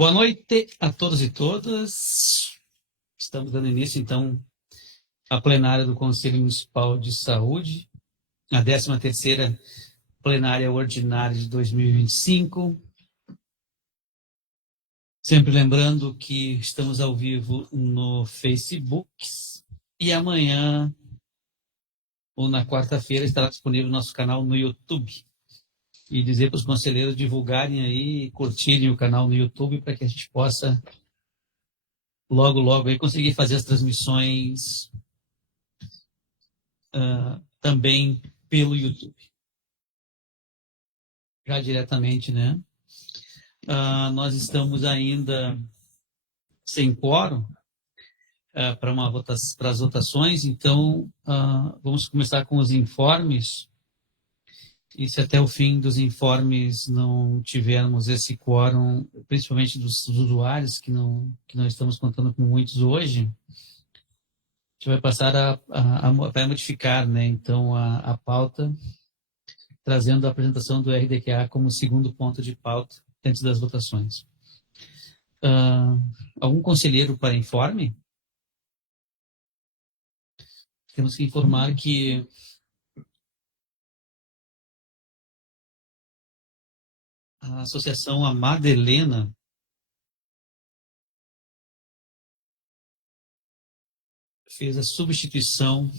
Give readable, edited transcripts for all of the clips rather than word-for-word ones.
Boa noite a todos e todas. Estamos dando início, então, à plenária do Conselho Municipal de Saúde, a 13ª plenária ordinária de 2025. Sempre lembrando que estamos ao vivo no Facebook e amanhã, ou na quarta-feira, estará disponível no nosso canal no YouTube. E dizer para os conselheiros divulgarem aí, curtirem o canal no YouTube para que a gente possa logo aí conseguir fazer as transmissões também pelo YouTube. Já diretamente, né? Nós estamos ainda sem quórum para as votações, então vamos começar com os informes. E se até o fim dos informes não tivermos esse quórum, principalmente dos usuários, que não estamos contando com muitos hoje, a gente vai passar vai modificar, né? Então, a pauta, trazendo a apresentação do RDQA como segundo ponto de pauta antes das votações. Algum conselheiro para informe? Temos que informar que a Associação Amada Helena fez a substituição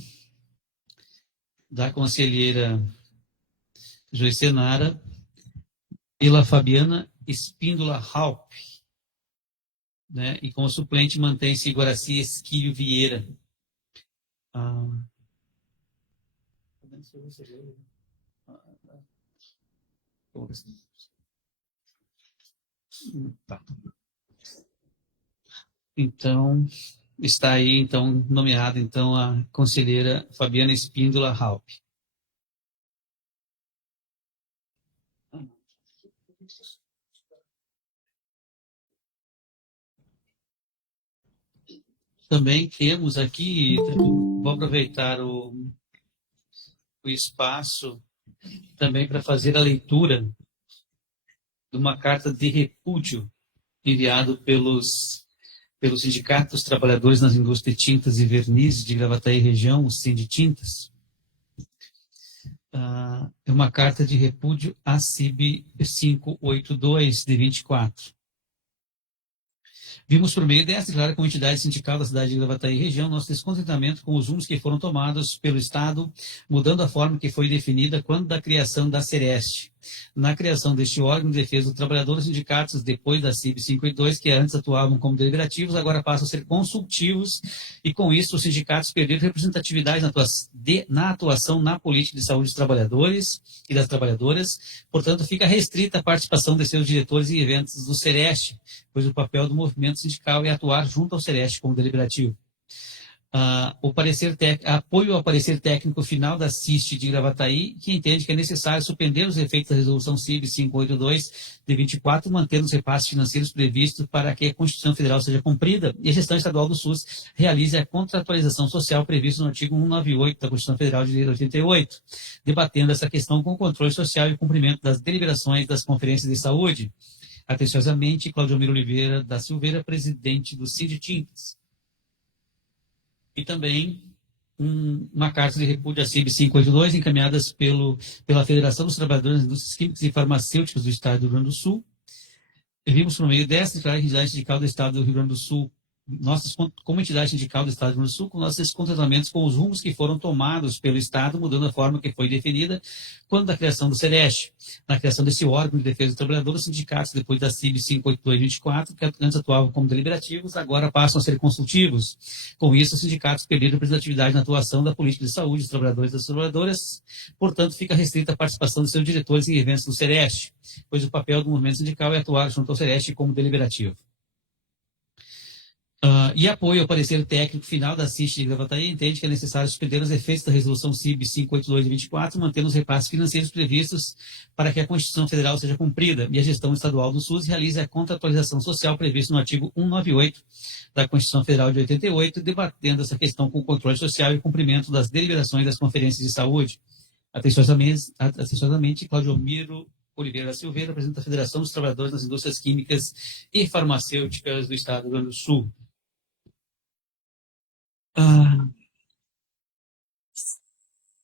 da conselheira Joicenara pela Fabiana Espíndola Halp, né? E como suplente mantém-se Guaraci Esquilho Vieira. Tá. Então, está aí, então, nomeada, então, a conselheira Fabiana Espíndola Halp. Também temos aqui, vou aproveitar o espaço também para fazer a leitura de uma carta de repúdio enviado pelos Sindicato dos Trabalhadores nas Indústrias de Tintas e Vernizes de Gravataí Região, o Sinditintas. É uma carta de repúdio à CIB 582, de 24. Vimos por meio desta, declarar como entidade sindical da cidade de Gravataí e região, nosso descontentamento com os rumos que foram tomados pelo Estado, mudando a forma que foi definida quando da criação da Sereste. Na criação deste órgão de defesa do trabalhador, os sindicatos, depois da CIB 582, que antes atuavam como deliberativos, agora passam a ser consultivos, e com isso os sindicatos perderam representatividade na atuação na política de saúde dos trabalhadores e das trabalhadoras. Portanto, fica restrita a participação de seus diretores em eventos do Sereste, pois o papel do movimento sindical é atuar junto ao Sereste como deliberativo. Apoio ao parecer técnico final da CIST de Gravataí, que entende que é necessário suspender os efeitos da resolução CIB 582 de 24, mantendo os repasses financeiros previstos para que a Constituição Federal seja cumprida e a gestão estadual do SUS realize a contratualização social prevista no artigo 198 da Constituição Federal de 88, debatendo essa questão com o controle social e cumprimento das deliberações das conferências de saúde. Atenciosamente, Claudio Oliveira da Silveira, presidente do Sinditintas. E também uma carta de repúdio à CIB 582, encaminhadas pela Federação dos Trabalhadores das Indústrias Químicas e Farmacêuticas do Estado do Rio Grande do Sul. E vimos, por meio desta, declarar a entidade sindical do Estado do Rio Grande do Sul, como entidade sindical do Estado do Rio Grande do Sul, com nossos descontentamentos com os rumos que foram tomados pelo Estado, mudando a forma que foi definida quando da criação do Sereste. Na criação desse órgão de defesa do trabalhador, os sindicatos, depois da CIB 582-24, que antes atuavam como deliberativos, agora passam a ser consultivos. Com isso, os sindicatos perderam representatividade na atuação da política de saúde dos trabalhadores e das trabalhadoras, portanto, fica restrita a participação de seus diretores em eventos do Sereste, pois o papel do movimento sindical é atuar junto ao Sereste como deliberativo. E apoio ao parecer técnico final da CIST de Gravataí, entende que é necessário suspender os efeitos da resolução CIB 582 de 24, mantendo os repasses financeiros previstos para que a Constituição Federal seja cumprida e a gestão estadual do SUS realize a contratualização social prevista no artigo 198 da Constituição Federal de 88, debatendo essa questão com o controle social e cumprimento das deliberações das conferências de saúde. Atenciosamente, Claudio Oliveira da Silveira, presidente da Federação dos Trabalhadores das Indústrias Químicas e Farmacêuticas do Estado do Rio Grande do Sul.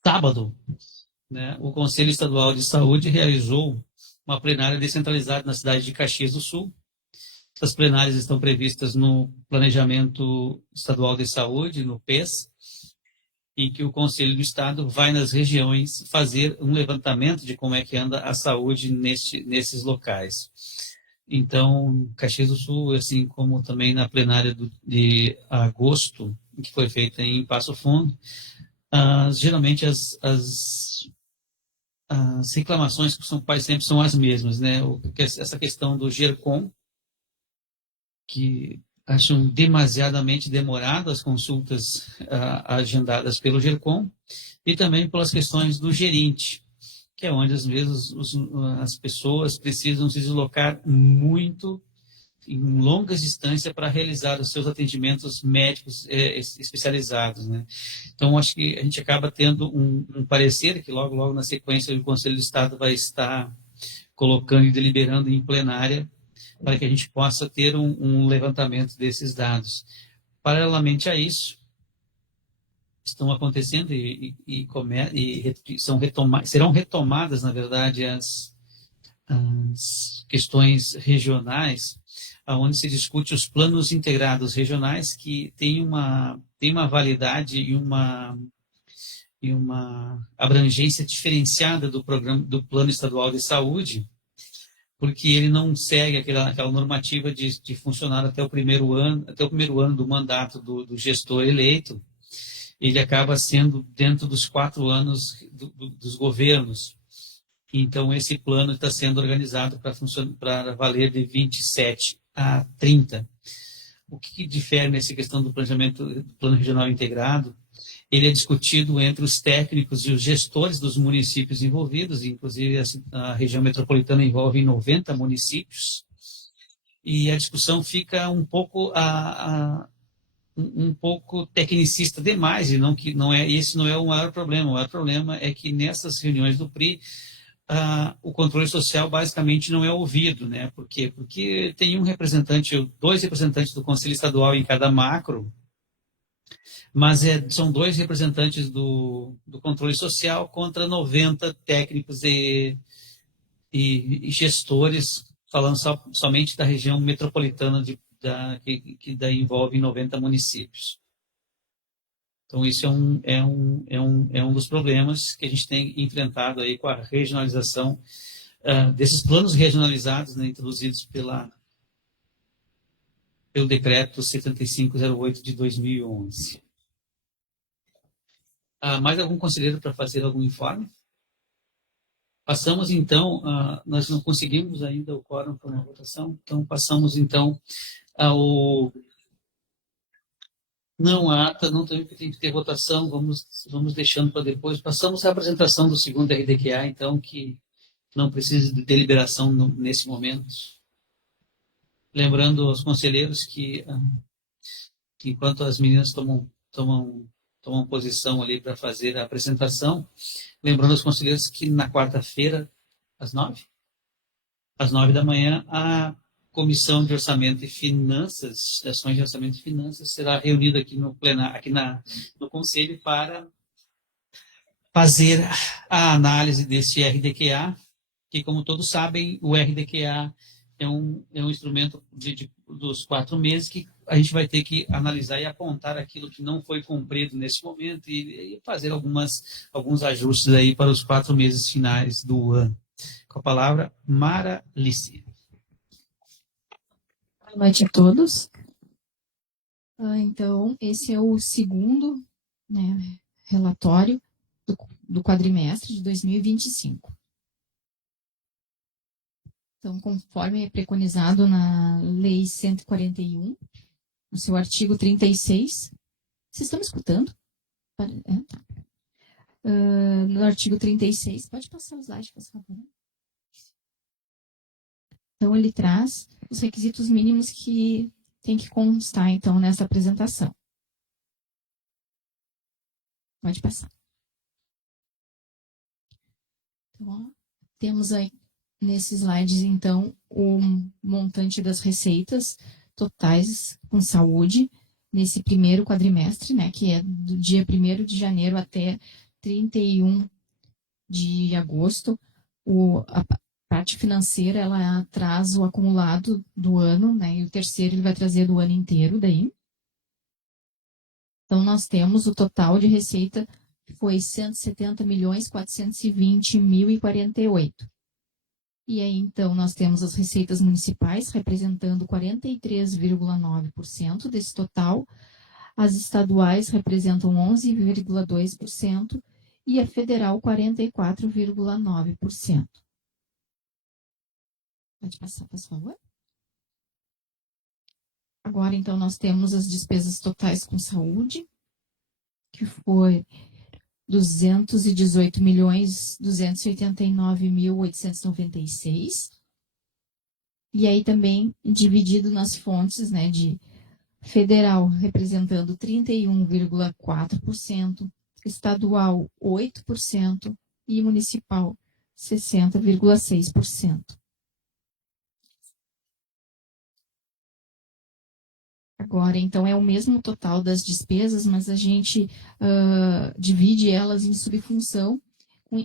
Sábado, né, o Conselho Estadual de Saúde realizou uma plenária descentralizada na cidade de Caxias do Sul. Essas plenárias estão previstas no Planejamento Estadual de Saúde, no PES, em que o Conselho do Estado vai nas regiões fazer um levantamento de como é que anda a saúde nesses locais. Então, Caxias do Sul, assim como também na plenária de agosto, que foi feita em Passo Fundo, geralmente as reclamações que são quase sempre são as mesmas, né? Essa questão do GERCOM, que acham demasiadamente demorado as consultas agendadas pelo GERCOM, e também pelas questões do gerente, que é onde às vezes as pessoas precisam se deslocar muito em longas distâncias para realizar os seus atendimentos médicos especializados, né? Então, acho que a gente acaba tendo um parecer que logo na sequência o Conselho do Estado vai estar colocando e deliberando em plenária para que a gente possa ter um levantamento desses dados. Paralelamente a isso, estão acontecendo serão retomadas, na verdade, as questões regionais, onde se discute os planos integrados regionais, que têm uma validade e uma abrangência diferenciada do Plano Estadual de Saúde, porque ele não segue aquela normativa de funcionar até o primeiro ano do mandato do gestor eleito. Ele acaba sendo dentro dos 4 anos dos governos. Então, esse plano está sendo organizado para valer de 27 a 30. O que difere nessa questão do planejamento do Plano Regional Integrado? Ele é discutido entre os técnicos e os gestores dos municípios envolvidos, inclusive a região metropolitana envolve 90 municípios, e a discussão fica um pouco tecnicista demais, e esse não é o maior problema. O maior problema é que nessas reuniões do PRI, o controle social basicamente não é ouvido, né? Por quê? Porque tem 2 representantes do Conselho Estadual em cada macro, mas são 2 representantes do controle social contra 90 técnicos e gestores, falando somente da região metropolitana que daí envolve 90 municípios. Então, isso é um dos problemas que a gente tem enfrentado aí com a regionalização desses planos regionalizados, né, introduzidos pelo decreto 7508 de 2011. Mais algum conselheiro para fazer algum informe? Passamos, então, nós não conseguimos ainda o quórum para uma votação, então passamos, então, ao... Não, a ata não tem que ter votação, vamos deixando para depois. Passamos à apresentação do segundo RDQA, então, que não precisa de deliberação nesse momento. Lembrando aos conselheiros que enquanto as meninas tomam posição ali para fazer a apresentação, lembrando aos conselheiros que na quarta-feira, às 9? Às 9 da manhã, a Comissão de Orçamento e Finanças, ações de Orçamento e Finanças, será reunida aqui no plenário, no Conselho, para fazer a análise desse RDQA, que, como todos sabem, o RDQA é um instrumento dos 4 meses que a gente vai ter que analisar e apontar aquilo que não foi cumprido nesse momento e fazer alguns ajustes aí para os 4 meses finais do ano. Com a palavra, Mara Lice. Boa noite a todos. Então, esse é o segundo, né, relatório do quadrimestre de 2025. Então, conforme é preconizado na Lei 141, no seu artigo 36, vocês estão me escutando? Tá. No artigo 36, pode passar o slide, por favor. Então, ele traz os requisitos mínimos que tem que constar, então, nessa apresentação. Pode passar. Então, ó, temos aí nesses slides, então, o montante das receitas totais com saúde nesse primeiro quadrimestre, né, que é do dia 1º de janeiro até 31 de agosto. A parte financeira, ela traz o acumulado do ano, né, e o terceiro ele vai trazer do ano inteiro daí. Então, nós temos o total de receita que foi 170.420.048. E aí, então, nós temos as receitas municipais representando 43,9% desse total, as estaduais representam 11,2% e a federal 44,9%. Pode passar, por favor. Agora, então, nós temos as despesas totais com saúde, que foi 218.289.896. E aí também dividido nas fontes, né, de federal representando 31,4%, estadual 8% e municipal 60,6%. Agora, então, é o mesmo total das despesas, mas a gente divide elas em subfunção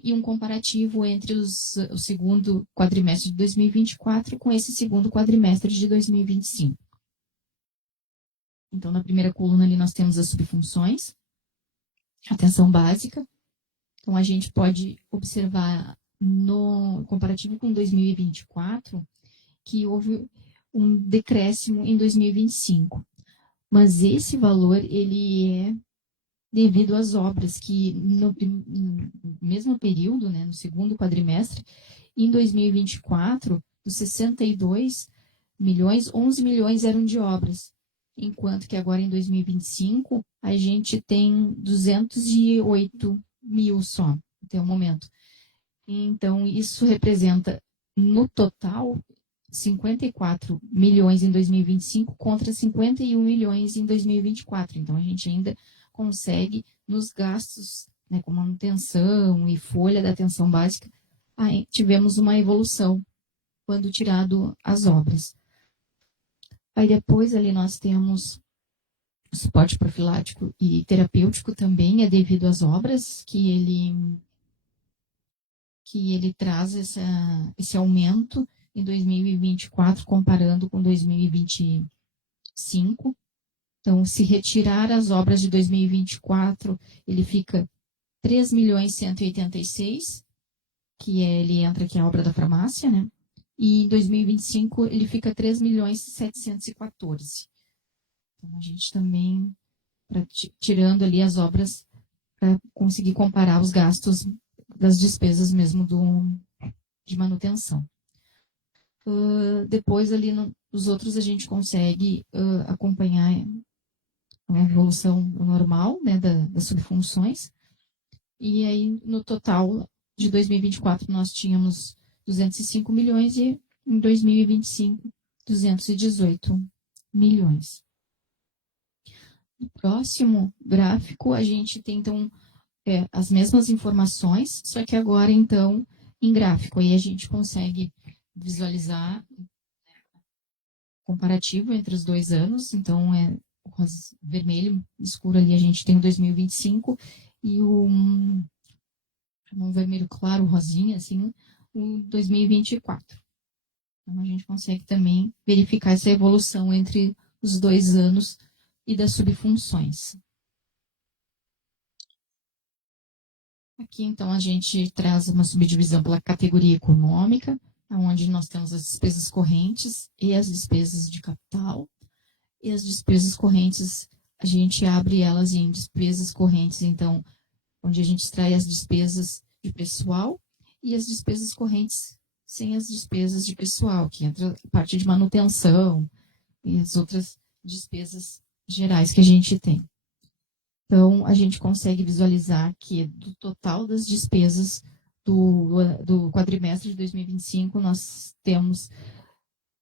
e um comparativo entre o segundo quadrimestre de 2024 com esse segundo quadrimestre de 2025. Então, na primeira coluna ali nós temos as subfunções, atenção básica. Então, a gente pode observar no comparativo com 2024 que houve um decréscimo em 2025. Mas esse valor, ele é devido às obras que no mesmo período, né, no segundo quadrimestre, em 2024, dos 62 milhões, 11 milhões eram de obras, enquanto que agora em 2025 a gente tem 208 mil só, até o momento. Então, isso representa, no total, 54 milhões em 2025 contra 51 milhões em 2024. Então, a gente ainda consegue, nos gastos, né, com manutenção e folha da atenção básica, aí tivemos uma evolução quando tirado as obras. Aí depois ali nós temos o suporte profilático e terapêutico também, é devido às obras que ele traz esse aumento em 2024 comparando com 2025. Então, se retirar as obras de 2024, ele fica 3.186.000, que ele entra aqui a obra da farmácia, né? E em 2025 ele fica 3.714.000. Então, a gente também, tirando ali as obras, para conseguir comparar os gastos das despesas mesmo de manutenção. Depois ali nos outros a gente consegue acompanhar a evolução normal, né, das subfunções. E aí no total de 2024 nós tínhamos 205 milhões e em 2025 218 milhões. No próximo gráfico a gente tem então as mesmas informações, só que agora então em gráfico. Aí a gente consegue visualizar comparativo entre os 2 anos. Então o vermelho escuro ali a gente tem o 2025 e um vermelho claro, rosinha, assim, o 2024. Então a gente consegue também verificar essa evolução entre os 2 anos e das subfunções. Aqui, então, a gente traz uma subdivisão pela categoria econômica, onde nós temos as despesas correntes e as despesas de capital. E as despesas correntes, a gente abre elas em despesas correntes, então, onde a gente extrai as despesas de pessoal e as despesas correntes sem as despesas de pessoal, que entra a parte de manutenção e as outras despesas gerais que a gente tem. Então, a gente consegue visualizar que do total das despesas do quadrimestre de 2025, nós temos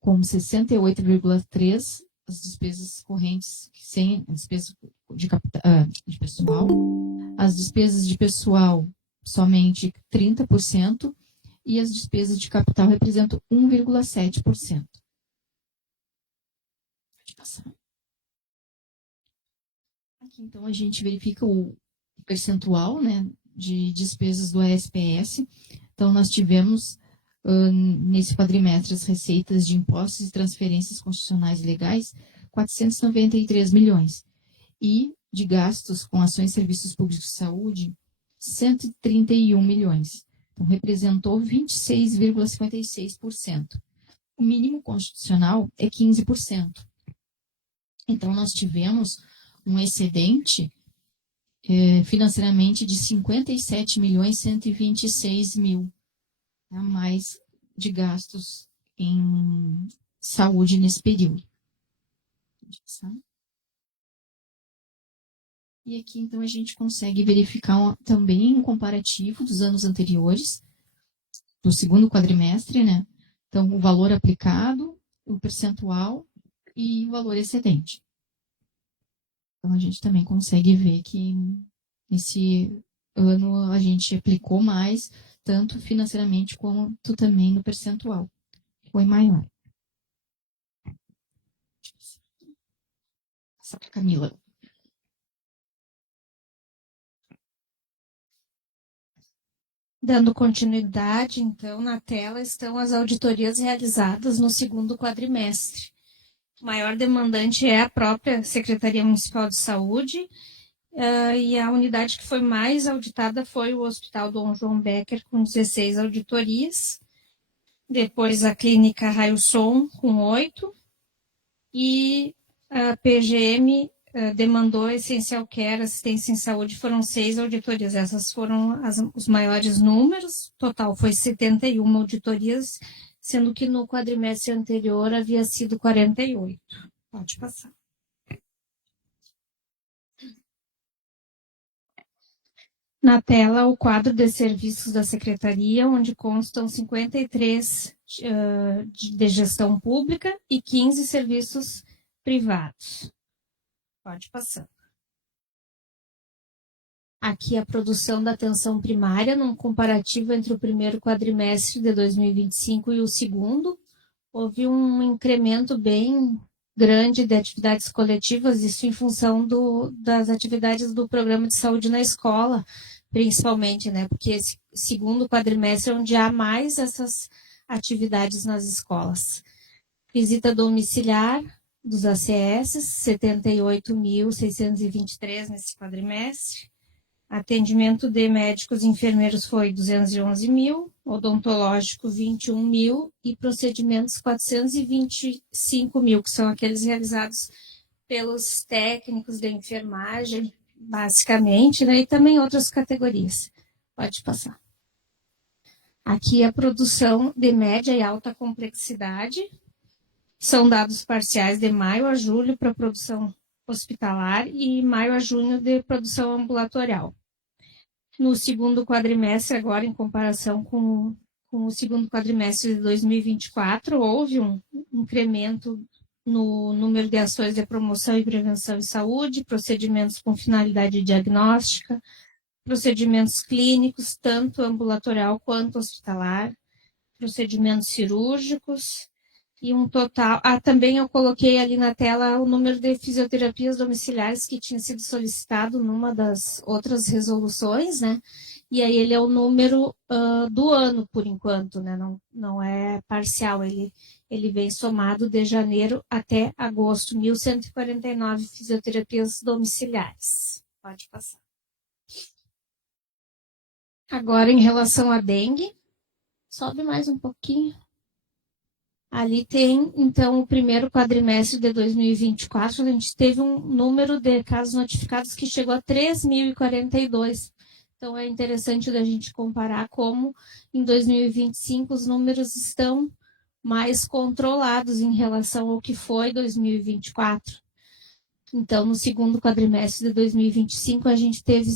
como 68,3% as despesas correntes sem a despesa de pessoal, as despesas de pessoal somente 30%, e as despesas de capital representam 1,7%. Pode passar. Aqui, então, a gente verifica o percentual, né, de despesas do ASPS. Então, nós tivemos, nesse quadrimestre, as receitas de impostos e transferências constitucionais legais, 493 milhões. E de gastos com ações e serviços públicos de saúde, 131 milhões. Então, representou 26,56%. O mínimo constitucional é 15%. Então, nós tivemos um excedente financeiramente de 57.126.000 a mais de gastos em saúde nesse período. E aqui, então, a gente consegue verificar também um comparativo dos anos anteriores, do segundo quadrimestre, né? Então, o valor aplicado, o percentual e o valor excedente. Então, a gente também consegue ver que nesse ano a gente aplicou mais, tanto financeiramente quanto também no percentual. Foi maior. Passa para a Camila. Dando continuidade, então, na tela estão as auditorias realizadas no segundo quadrimestre. O maior demandante é a própria Secretaria Municipal de Saúde, e a unidade que foi mais auditada foi o Hospital Dom João Becker, com 16 auditorias, depois a Clínica Raio-Som, com 8, e a PGM demandou Essencial Care, Assistência em Saúde, foram 6 auditorias. Essas foram os maiores números, total foi 71 auditorias, sendo que no quadrimestre anterior havia sido 48. Pode passar. Na tela, o quadro de serviços da Secretaria, onde constam 53 de gestão pública e 15 serviços privados. Pode passar. Aqui a produção da atenção primária, num comparativo entre o primeiro quadrimestre de 2025 e o segundo, houve um incremento bem grande de atividades coletivas, isso em função das atividades do programa de saúde na escola, principalmente, né? Porque esse segundo quadrimestre é onde há mais essas atividades nas escolas. Visita domiciliar dos ACS, 78.623 nesse quadrimestre. Atendimento de médicos e enfermeiros foi 211 mil, odontológico 21 mil e procedimentos 425 mil, que são aqueles realizados pelos técnicos de enfermagem, basicamente, né, e também outras categorias. Pode passar. Aqui a produção de média e alta complexidade. São dados parciais de maio a julho para produção hospitalar e maio a junho de produção ambulatorial. No segundo quadrimestre, agora em comparação com o segundo quadrimestre de 2024, houve um incremento no número de ações de promoção e prevenção em saúde, procedimentos com finalidade diagnóstica, procedimentos clínicos, tanto ambulatorial quanto hospitalar, procedimentos cirúrgicos, e um total... também eu coloquei ali na tela o número de fisioterapias domiciliares que tinha sido solicitado numa das outras resoluções, né? E aí ele é o número do ano, por enquanto, né? Não é parcial, ele vem somado de janeiro até agosto, 1.149 fisioterapias domiciliares. Pode passar. Agora, em relação à dengue, sobe mais um pouquinho. Ali tem, então, o primeiro quadrimestre de 2024, a gente teve um número de casos notificados que chegou a 3.042. Então, é interessante da gente comparar como, em 2025, os números estão mais controlados em relação ao que foi 2024. Então, no segundo quadrimestre de 2025, a gente teve...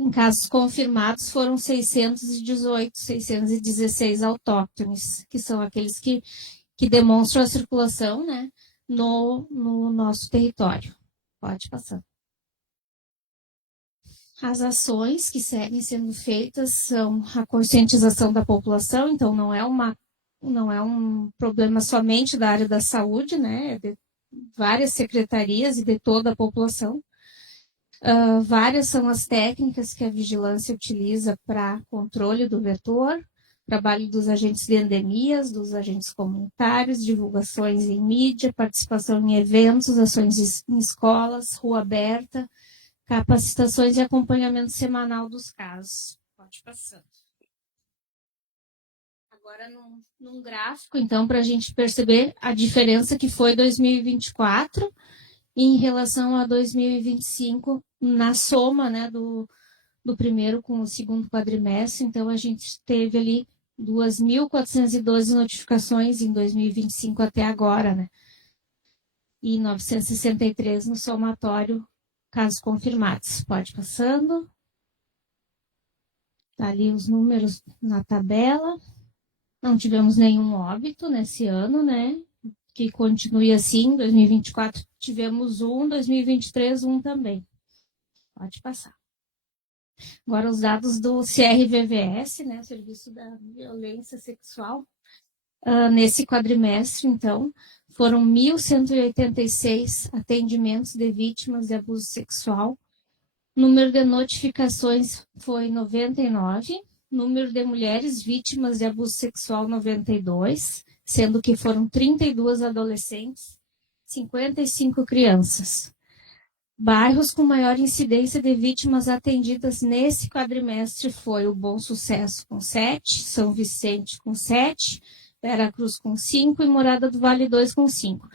em casos confirmados, foram 616 autóctones, que são aqueles que demonstram a circulação, né, no nosso território. Pode passar. As ações que seguem sendo feitas são a conscientização da população, então não é um problema somente da área da saúde, né? É de várias secretarias e de toda a população. Várias são as técnicas que a vigilância utiliza para controle do vetor, trabalho dos agentes de endemias, dos agentes comunitários, divulgações em mídia, participação em eventos, ações em escolas, rua aberta, capacitações e acompanhamento semanal dos casos. Pode passar. Agora, num gráfico, então, para a gente perceber a diferença que foi 2024 em relação a 2025, na soma, né, do primeiro com o segundo quadrimestre. Então, a gente teve ali 2.412 notificações em 2025 até agora, né? E 963 no somatório, casos confirmados. Pode passando. Tá ali os números na tabela. Não tivemos nenhum óbito nesse ano, né? Que continue assim. 2024 tivemos 2023 também. Pode passar. Agora os dados do CRVVS, né? Serviço da Violência Sexual. Nesse quadrimestre, então, foram 1.186 atendimentos de vítimas de abuso sexual. Número de notificações foi 99. Número de mulheres vítimas de abuso sexual, 92, sendo que foram 32 adolescentes, 55 crianças. Bairros com maior incidência de vítimas atendidas nesse quadrimestre foi o Bom Sucesso com 7, São Vicente com 7, Veracruz com 5 e Morada do Vale 2 com 5.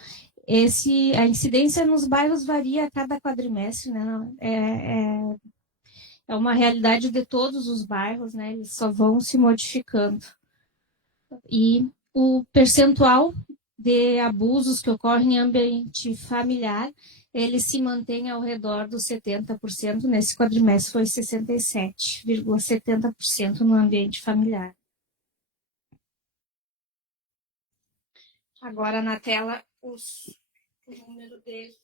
A incidência nos bairros varia a cada quadrimestre, né? É uma realidade de todos os bairros, né? Eles só vão se modificando. E o percentual de abusos que ocorrem em ambiente familiar, ele se mantém ao redor dos 70%. Nesse quadrimestre foi 67,70% no ambiente familiar. Agora na tela o número de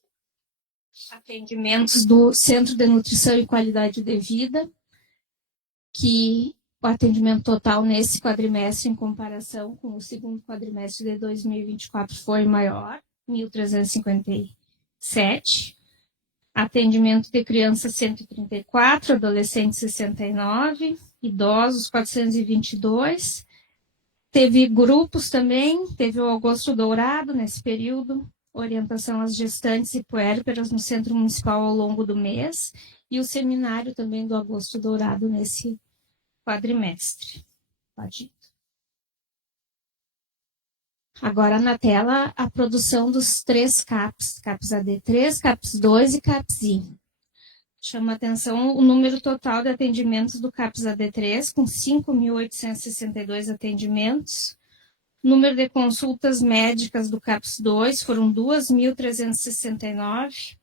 atendimentos do Centro de Nutrição e Qualidade de Vida, que o atendimento total nesse quadrimestre, em comparação com o segundo quadrimestre de 2024, foi maior, 1.357. Atendimento de crianças, 134, adolescentes, 69, idosos, 422. Teve grupos também, teve o Agosto Dourado nesse período, orientação às gestantes e puérperas no Centro Municipal ao longo do mês, e o seminário também do Agosto Dourado nesse quadrimestre. Pode ir. Agora na tela a produção dos 3 CAPs, CAPs AD3, CAPs 2 e CAPs I. Chama atenção o número total de atendimentos do CAPs AD3, com 5.862 atendimentos. Número de consultas médicas do CAPs 2 foram 2.369.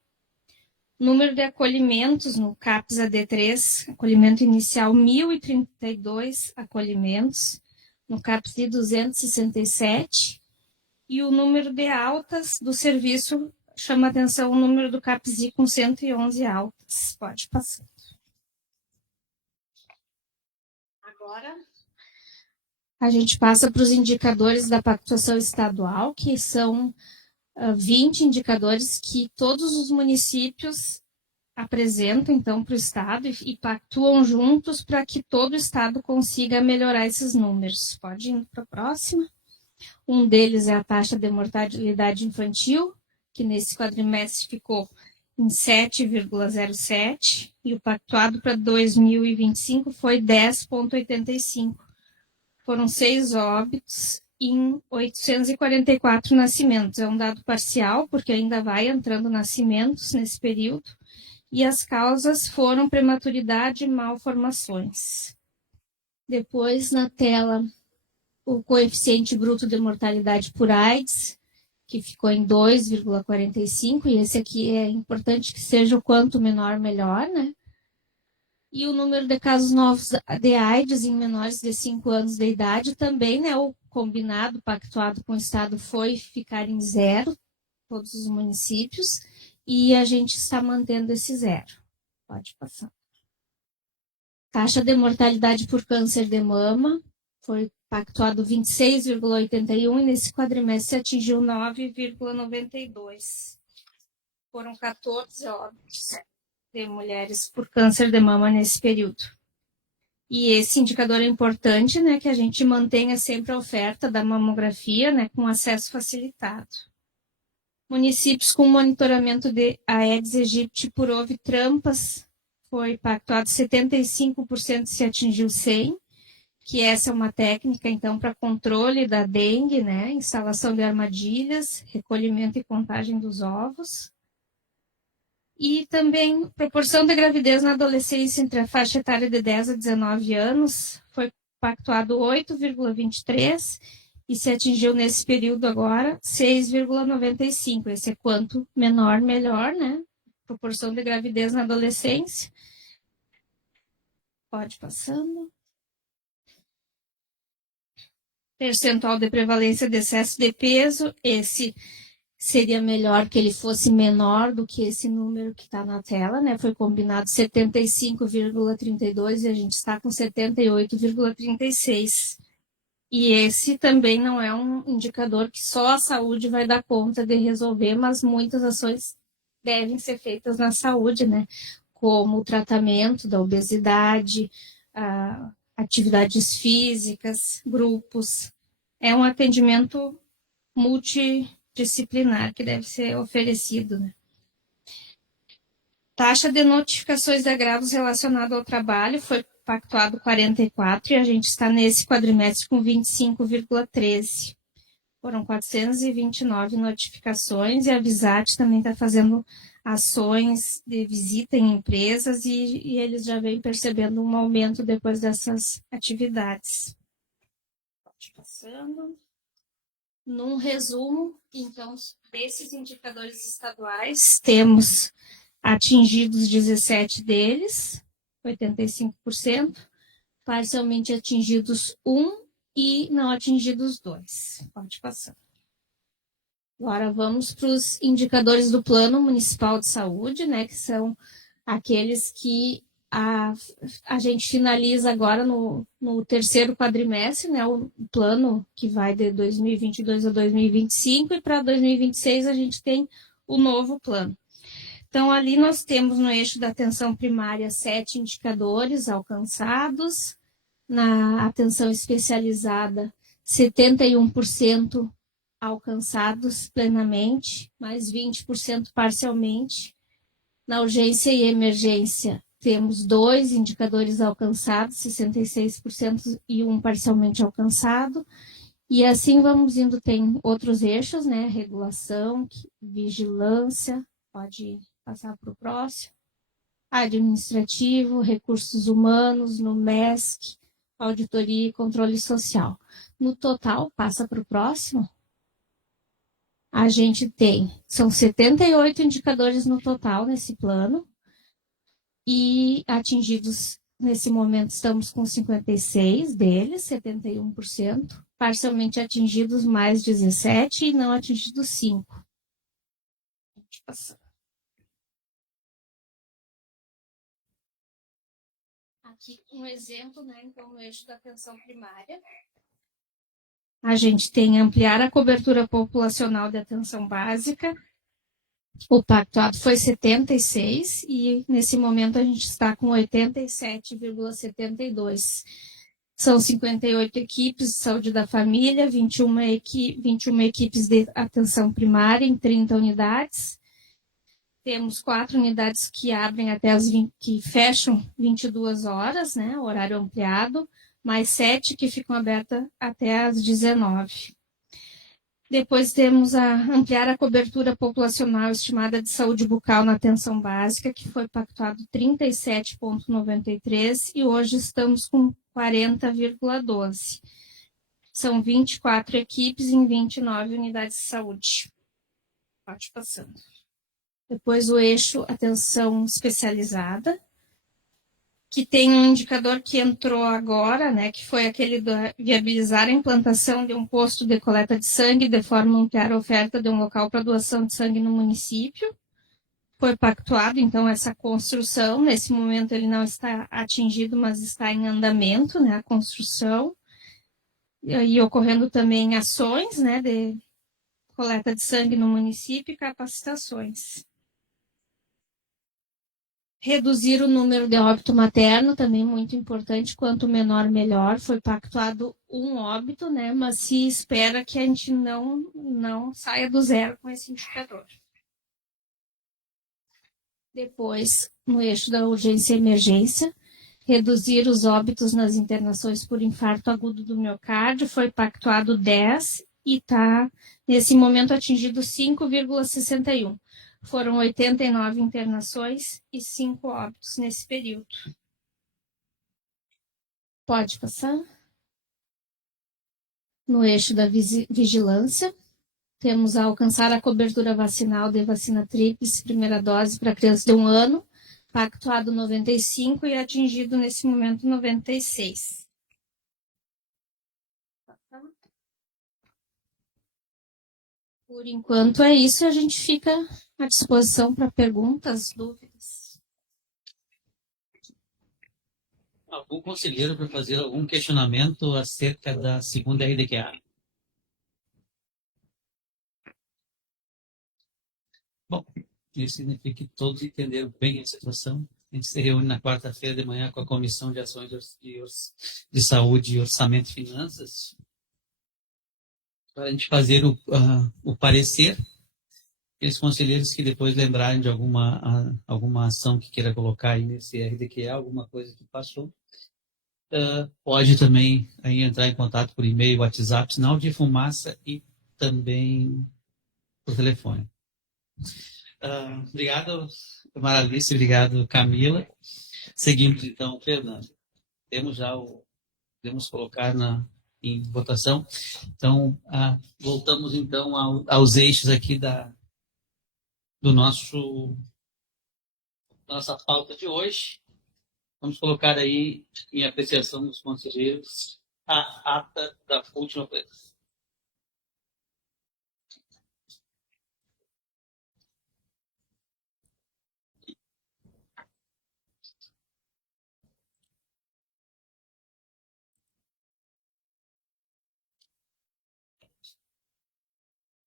Número de acolhimentos no CAPs AD3, acolhimento inicial, 1.032 acolhimentos. No CAPs I, 267. E o número de altas do serviço chama atenção o número do CAPs I com 111 altas. Pode passar. Agora a gente passa para os indicadores da pactuação estadual, que são 20 indicadores que todos os municípios apresentam, então, para o Estado e pactuam juntos para que todo o Estado consiga melhorar esses números. Pode ir para a próxima. Um deles é a taxa de mortalidade infantil, que nesse quadrimestre ficou em 7,07, e o pactuado para 2025 foi 10,85. Foram 6 óbitos em 844 nascimentos. É um dado parcial, porque ainda vai entrando nascimentos nesse período, e as causas foram prematuridade e malformações. Depois, na tela, o coeficiente bruto de mortalidade por AIDS, que ficou em 2,45, e esse aqui é importante que seja o quanto menor, melhor, né? E o número de casos novos de AIDS em menores de 5 anos de idade também, né? O combinado, pactuado com o Estado, foi ficar em 0, todos os municípios, e a gente está mantendo esse 0. Pode passar. Taxa de mortalidade por câncer de mama foi pactuado 26,81 e nesse quadrimestre atingiu 9,92. Foram 14 óbitos de mulheres por câncer de mama nesse período. E esse indicador é importante, né, que a gente mantenha sempre a oferta da mamografia, né, com acesso facilitado. Municípios com monitoramento de Aedes aegypti por ovitrampas foi pactuado 75% se atingiu 100, que essa é uma técnica, então, para controle da dengue, né, instalação de armadilhas, recolhimento e contagem dos ovos. E também proporção de gravidez na adolescência entre a faixa etária de 10 a 19 anos foi pactuado 8,23 e se atingiu nesse período agora 6,95. Esse é quanto menor, melhor, né? Proporção de gravidez na adolescência. Pode passando. Percentual de prevalência de excesso de peso, esse seria melhor que ele fosse menor do que esse número que está na tela, né? Foi combinado 75,32 e a gente está com 78,36. E esse também não é um indicador que só a saúde vai dar conta de resolver, mas muitas ações devem ser feitas na saúde, né? Como o tratamento da obesidade, atividades físicas, grupos. É um atendimento multidisciplinar que deve ser oferecido, né? Taxa de notificações de agravos relacionados ao trabalho foi pactuado 44 e a gente está nesse quadrimestre com 25,13. Foram 429 notificações e a Visat também está fazendo ações de visita em empresas e eles já vêm percebendo um aumento depois dessas atividades. Pode passando. Num resumo, então, desses indicadores estaduais, temos atingidos 17 deles, 85%, parcialmente atingidos 1 e não atingidos 2. Pode passar. Agora vamos para os indicadores do Plano Municipal de Saúde, né, que são aqueles que a gente finaliza agora no terceiro quadrimestre, né, o plano que vai de 2022 a 2025 e para 2026 a gente tem o novo plano. Então, ali nós temos no eixo da atenção primária 7 indicadores alcançados, na atenção especializada 71% alcançados plenamente, mais 20% parcialmente. Na urgência e emergência, temos 2 indicadores alcançados, 66% e um parcialmente alcançado. E assim vamos indo, tem outros eixos, né? Regulação, vigilância, pode passar para o próximo. Administrativo, recursos humanos, no MESC, auditoria e controle social. No total, passa para o próximo. A gente são 78 indicadores no total nesse plano, e atingidos, nesse momento, estamos com 56 deles, 71%, parcialmente atingidos mais 17 e não atingidos 5. Deixa eu passar. Aqui um exemplo, né, então, no eixo da atenção primária. A gente tem ampliar a cobertura populacional de atenção básica. O pactuado foi 76 e, nesse momento, a gente está com 87,72. São 58 equipes de saúde da família, 21 equipes de atenção primária em 30 unidades. Temos 4 unidades que abrem que fecham 22 horas, né, horário ampliado, mais 7 que ficam abertas até às 19. Depois temos ampliar a cobertura populacional estimada de saúde bucal na atenção básica, que foi pactuado 37,93 e hoje estamos com 40,12. São 24 equipes em 29 unidades de saúde. Pode passando. Depois o eixo atenção especializada, que tem um indicador que entrou agora, né, que foi aquele de viabilizar a implantação de um posto de coleta de sangue de forma a ampliar a oferta de um local para doação de sangue no município. Foi pactuado, então, essa construção. Nesse momento ele não está atingido, mas está em andamento, né, a construção. E ocorrendo também ações, né, de coleta de sangue no município e capacitações. Reduzir o número de óbito materno, também muito importante, quanto menor, melhor. Foi pactuado um óbito, né, mas se espera que a gente não saia do zero com esse indicador. Depois, no eixo da urgência e emergência, reduzir os óbitos nas internações por infarto agudo do miocárdio, foi pactuado 10 e está, nesse momento, atingido 5,61. Foram 89 internações e 5 óbitos nesse período. Pode passar. No eixo da vigilância, temos a alcançar a cobertura vacinal de vacina tríplice, primeira dose para crianças de 1 ano, pactuado 95 e atingido nesse momento 96. Por enquanto é isso, a gente fica à disposição para perguntas, dúvidas. Algum conselheiro para fazer algum questionamento acerca da segunda RDQA? Bom, isso significa que todos entenderam bem a situação. A gente se reúne na quarta-feira de manhã com a Comissão de Ações de Saúde, Orçamento e Finanças, para a gente fazer o parecer. Aqueles conselheiros que depois lembrarem de alguma ação que queira colocar aí nesse RDQA, alguma coisa que passou, pode também aí entrar em contato por e-mail, WhatsApp, sinal de fumaça e também por telefone. Obrigado, Maralice, obrigado, Camila. Seguimos então, Fernando. Podemos colocar em votação. Então, voltamos então aos eixos aqui do nossa pauta de hoje. Vamos colocar aí em apreciação dos conselheiros a ata da última plenária.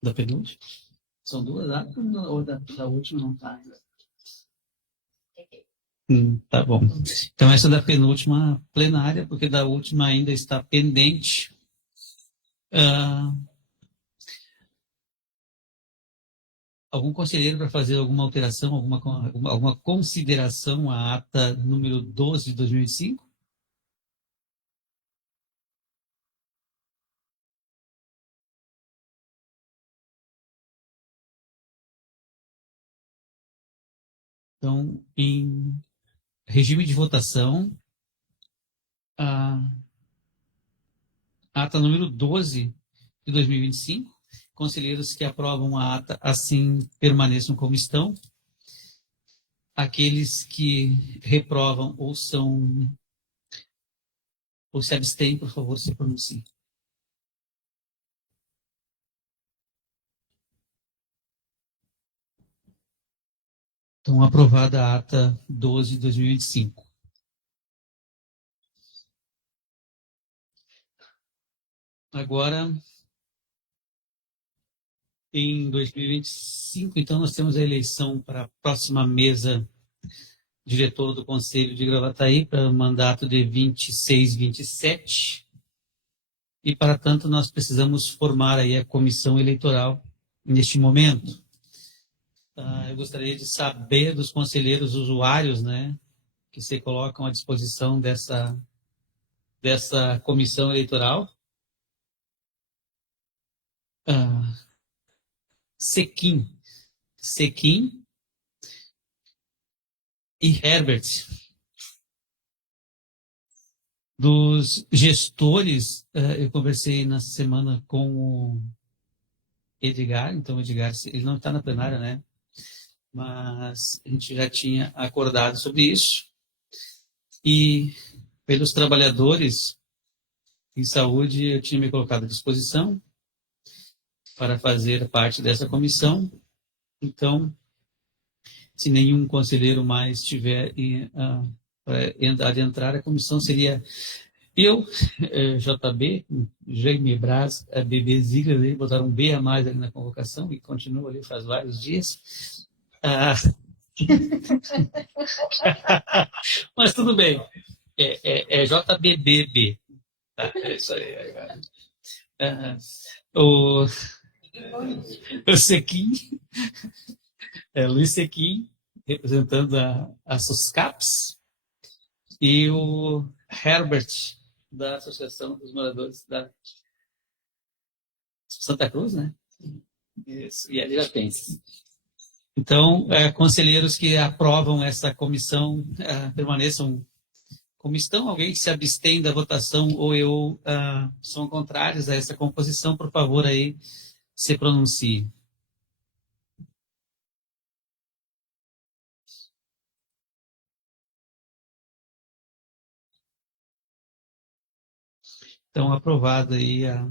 Da penúltima? São duas atas ou da última não está ainda? Tá bom. Então, essa é da penúltima plenária, porque da última ainda está pendente. Algum conselheiro para fazer alguma alteração, alguma consideração à ata número 12 de 2005? Então, em regime de votação, a ata número 12 de 2025, conselheiros que aprovam a ata assim permaneçam como estão. Aqueles que reprovam ou se abstêm, por favor, se pronunciem. Então, aprovada a ata 12 de 2025. Agora, em 2025, então, nós temos a eleição para a próxima mesa diretor do Conselho de Gravataí para o mandato de 26, 27. E, para tanto, nós precisamos formar aí a comissão eleitoral neste momento. Eu gostaria de saber dos conselheiros usuários, né, que se colocam à disposição dessa comissão eleitoral. Sequim e Herbert. Dos gestores, eu conversei na semana com o Edgar, então o Edgar, ele não está na plenária, né? Mas a gente já tinha acordado sobre isso. E pelos trabalhadores em saúde, eu tinha me colocado à disposição para fazer parte dessa comissão. Então, Se nenhum conselheiro mais tiver adentrar, a comissão seria eu, JB, Jaime Braz, a BB Ziegler, botaram um B a mais ali na convocação e continua ali faz vários dias. Mas tudo bem, é JBBB. Tá, é isso aí. O Sequim, Luiz Sequim, representando a SUSCAPS, e o Herbert, da Associação dos Moradores da Santa Cruz, né? Isso, e ali já tem. Então, conselheiros que aprovam essa comissão permaneçam como estão. Alguém que se abstém da votação ou eu são contrários a essa composição, por favor, aí se pronuncie. Então, aprovada aí a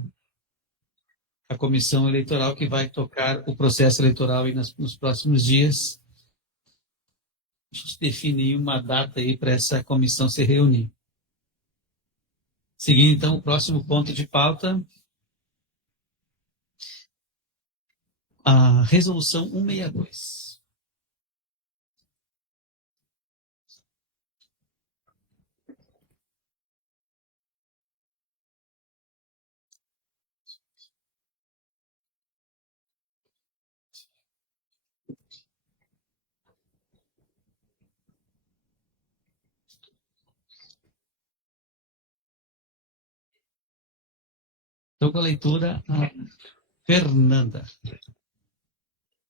comissão eleitoral que vai tocar o processo eleitoral aí nos próximos dias. A gente define uma data aí para essa comissão se reunir. Seguindo, então, o próximo ponto de pauta, a resolução 162. Então, com a leitura, a Fernanda.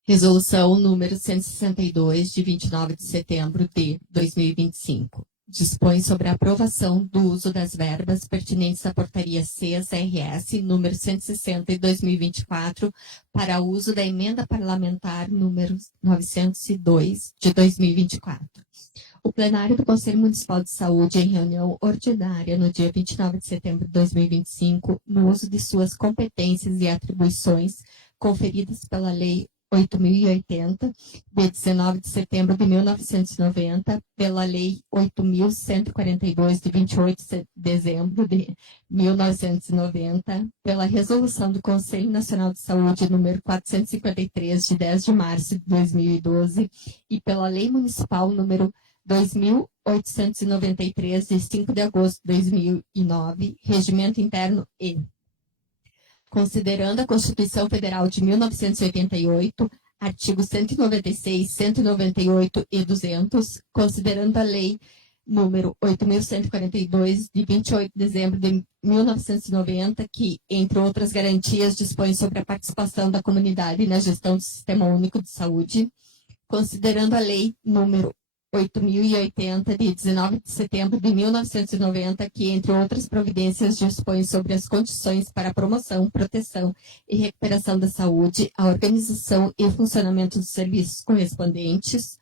Resolução número 162, de 29 de setembro de 2025. Dispõe sobre a aprovação do uso das verbas pertinentes à portaria CES-RS número 160 de 2024 para uso da emenda parlamentar número 902 de 2024. O plenário do Conselho Municipal de Saúde, em reunião ordinária no dia 29 de setembro de 2025, no uso de suas competências e atribuições conferidas pela Lei 8.080, de 19 de setembro de 1990, pela Lei 8.142, de 28 de dezembro de 1990, pela Resolução do Conselho Nacional de Saúde número 453, de 10 de março de 2012, e pela Lei Municipal número 2.893, de 5 de agosto de 2009, Regimento Interno e... Considerando a Constituição Federal de 1988, artigos 196, 198 e 200, considerando a Lei número 8.142, de 28 de dezembro de 1990, que, entre outras garantias, dispõe sobre a participação da comunidade na gestão do Sistema Único de Saúde, considerando a Lei número 8.080, de 19 de setembro de 1990, que, entre outras providências, dispõe sobre as condições para a promoção, proteção e recuperação da saúde, a organização e funcionamento dos serviços correspondentes,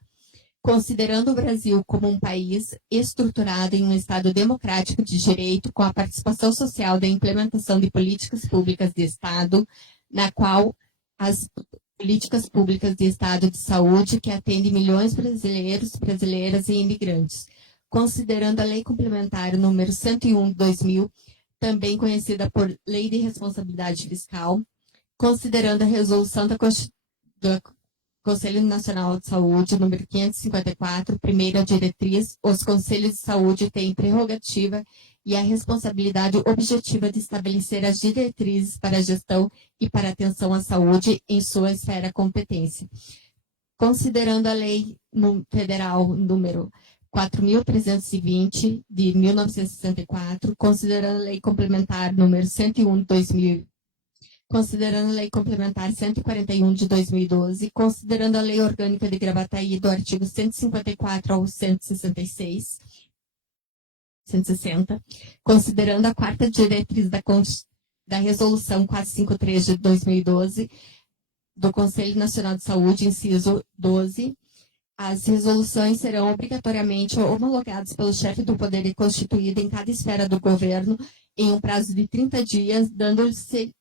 considerando o Brasil como um país estruturado em um Estado democrático de direito, com a participação social da implementação de políticas públicas de Estado, na qual as políticas públicas de Estado de saúde que atendem milhões de brasileiros, brasileiras e imigrantes, considerando a Lei Complementar número 101 de 2000, também conhecida por Lei de Responsabilidade Fiscal, considerando a resolução do Conselho Nacional de Saúde número 554, primeira diretriz, os conselhos de saúde têm prerrogativa e a responsabilidade objetiva de estabelecer as diretrizes para a gestão e para a atenção à saúde em sua esfera competência. Considerando a Lei Federal número 4.320, de 1964, considerando a Lei Complementar número 101 de 2000, considerando a Lei Complementar 141 de 2012, considerando a Lei Orgânica de Gravataí do artigo 154 ao 160, considerando a quarta diretriz da Resolução 453 de 2012 do Conselho Nacional de Saúde, inciso 12, as resoluções serão obrigatoriamente homologadas pelo chefe do poder constituído em cada esfera do governo em um prazo de 30 dias, dando-se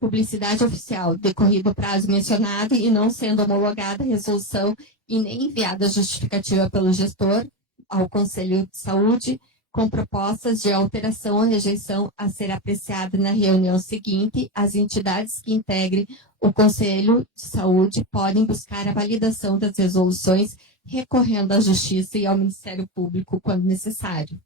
publicidade oficial, decorrido o prazo mencionado e não sendo homologada a resolução e nem enviada justificativa pelo gestor ao Conselho de Saúde, com propostas de alteração ou rejeição a ser apreciada na reunião seguinte, as entidades que integrem o Conselho de Saúde podem buscar a validação das resoluções recorrendo à Justiça e ao Ministério Público quando necessário.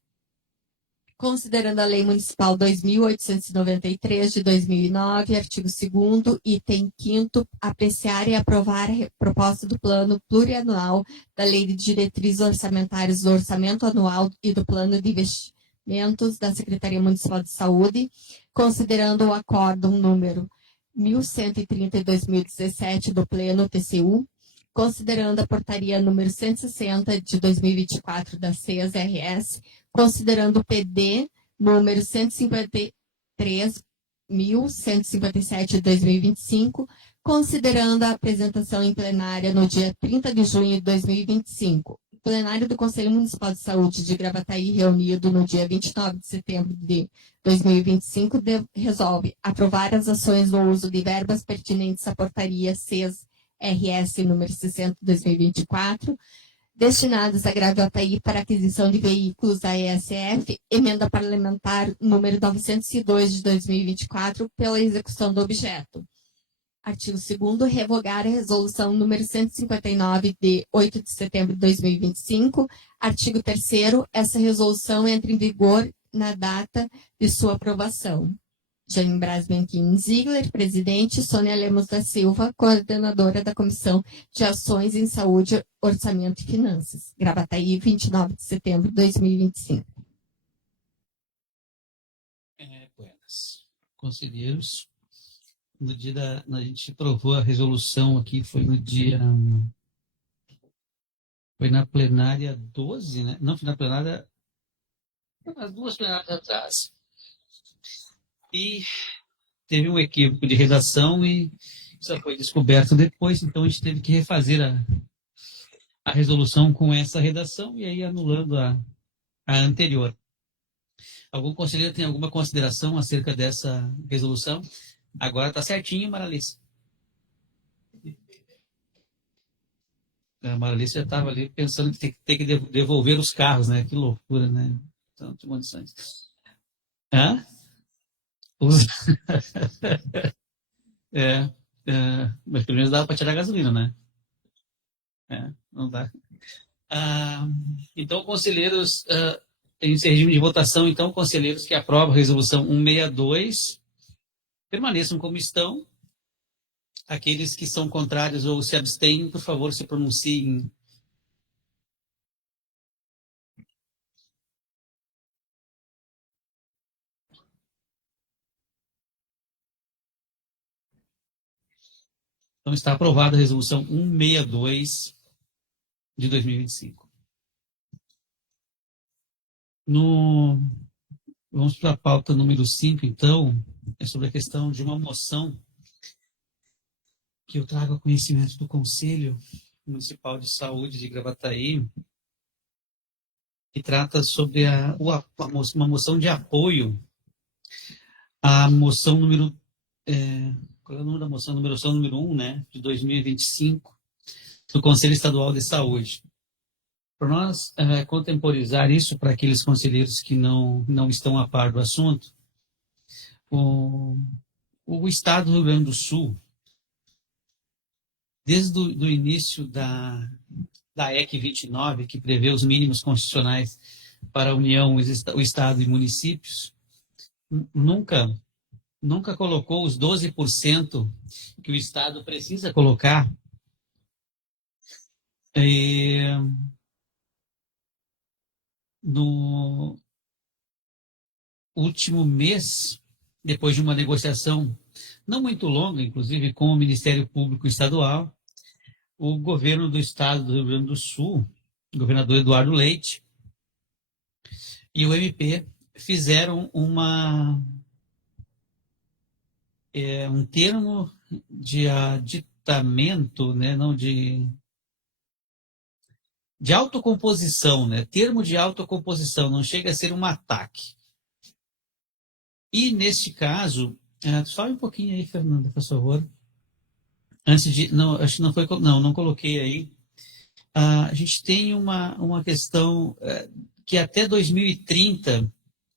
Considerando a Lei Municipal 2.893 de 2009, artigo 2º, item 5º, apreciar e aprovar a proposta do Plano Plurianual da Lei de Diretrizes Orçamentárias do Orçamento Anual e do Plano de Investimentos da Secretaria Municipal de Saúde, considerando o acórdão número 1130 de 2017 do Pleno TCU, considerando a portaria número 160 de 2024 da CES-RS, considerando o PD número 153.157 de 2025, considerando a apresentação em plenária no dia 30 de junho de 2025. O plenário do Conselho Municipal de Saúde de Gravataí, reunido no dia 29 de setembro de 2025, resolve aprovar as ações no uso de verbas pertinentes à portaria CES-RS número 60 de 2024, destinados a Gravataí para aquisição de veículos da ESF, emenda parlamentar número 902 de 2024, pela execução do objeto. Artigo 2º, revogar a resolução número 159 de 8 de setembro de 2025. Artigo 3º, essa resolução entra em vigor na data de sua aprovação. Jane Braz Benquim Ziegler, presidente, Sônia Lemos da Silva, coordenadora da Comissão de Ações em Saúde, Orçamento e Finanças. Gravataí, 29 de setembro de 2025. Buenas. Conselheiros, no dia a gente aprovou a resolução aqui, foi na plenária 12, né? Não, foi na plenária, as duas plenárias atrás. E teve um equívoco de redação e isso foi descoberto depois, então a gente teve que refazer a resolução com essa redação e aí anulando a anterior. Algum conselheiro tem alguma consideração acerca dessa resolução? Agora está certinho, Maralice. A Maralice já estava ali pensando que tem que devolver os carros, né? Que loucura, né? Então, tem condições. Hã? Mas pelo menos dava para tirar gasolina, né? Não dá. Então, conselheiros, em regime de votação, então, conselheiros que aprovam a resolução 162 permaneçam como estão. Aqueles que são contrários ou se abstêm, por favor, se pronunciem. Então, está aprovada a resolução 162 de 2025. Vamos para a pauta número 5, então, é sobre a questão de uma moção que eu trago a conhecimento do Conselho Municipal de Saúde de Gravataí, que trata sobre uma moção de apoio à moção número... qual é o número da moção? Moção número 1, né, de 2025, do Conselho Estadual de Saúde. Para nós contemporizar isso para aqueles conselheiros que não estão a par do assunto, o Estado do Rio Grande do Sul, desde o início da EC 29, que prevê os mínimos constitucionais para a União, o Estado e municípios, nunca colocou os 12% que o Estado precisa colocar no último mês, depois de uma negociação não muito longa, inclusive com o Ministério Público Estadual, o governo do Estado do Rio Grande do Sul, o governador Eduardo Leite, e o MP fizeram um termo de aditamento, né, não de autocomposição, né, termo de autocomposição, não chega a ser um ataque. E, neste caso, sobe um pouquinho aí, Fernanda, por favor. Antes de... Não, acho que não foi... Não coloquei aí. A gente tem uma questão que até 2030,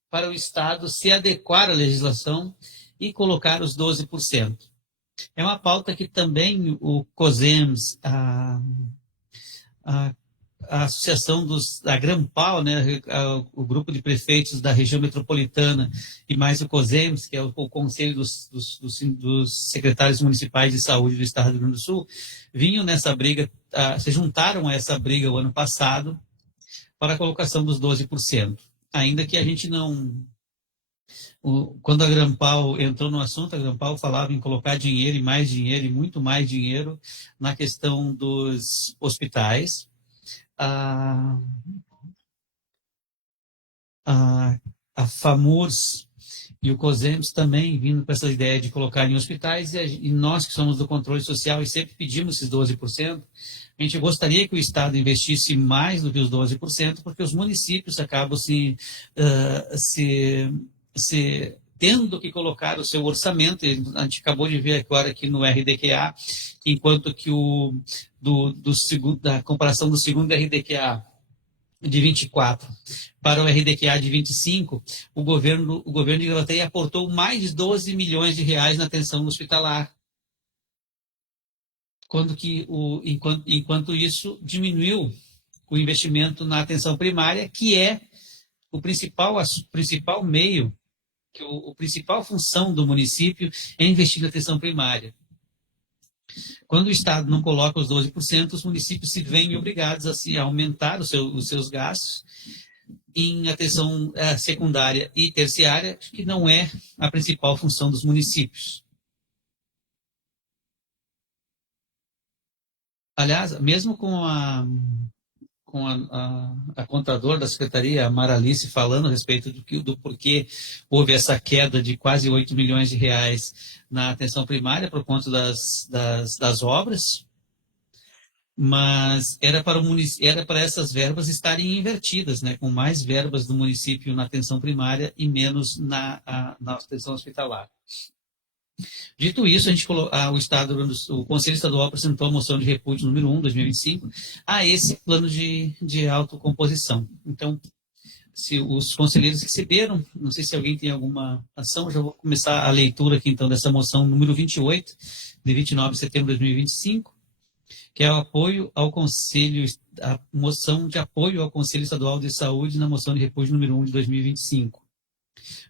para o Estado se adequar à legislação e colocar os 12%. É uma pauta que também o COSEMS, a Associação da Grampal, né, o grupo de prefeitos da região metropolitana e mais o COSEMS, que é o Conselho dos Secretários Municipais de Saúde do Estado do Rio Grande do Sul, vinham nessa briga, se juntaram a essa briga o ano passado para a colocação dos 12%. Ainda que a gente não... Quando a Grampal entrou no assunto, a Grampal falava em colocar dinheiro e mais dinheiro e muito mais dinheiro na questão dos hospitais. A FAMURS e o COSEMS também vindo com essa ideia de colocar em hospitais, e nós que somos do controle social e sempre pedimos esses 12%, a gente gostaria que o Estado investisse mais do que os 12%, porque os municípios acabam tendo que colocar o seu orçamento. A gente acabou de ver agora aqui no RDQA, enquanto que da comparação do segundo RDQA de 24 para o RDQA de 25, o governo de Gravataí aportou mais de 12 milhões de reais na atenção hospitalar, enquanto isso diminuiu o investimento na atenção primária, que é o principal meio, que a principal função do município é investir na atenção primária. Quando o Estado não coloca os 12%, os municípios se veem obrigados a aumentar os seus gastos em atenção secundária e terciária, que não é a principal função dos municípios. Aliás, mesmo com a contadora da Secretaria, a Maralice, falando a respeito do porquê houve essa queda de quase 8 milhões de reais na atenção primária por conta das obras, mas era para essas verbas estarem invertidas, né, com mais verbas do município na atenção primária e menos na atenção hospitalar. Dito isso, o Conselho Estadual apresentou a moção de repúdio número 1, 2025, a esse plano de autocomposição. Então, se os conselheiros receberam, não sei se alguém tem alguma ação, eu já vou começar a leitura aqui, então, dessa moção número 28, de 29 de setembro de 2025, que é o apoio ao Conselho, a moção de apoio ao Conselho Estadual de Saúde na moção de repúdio número 1 de 2025.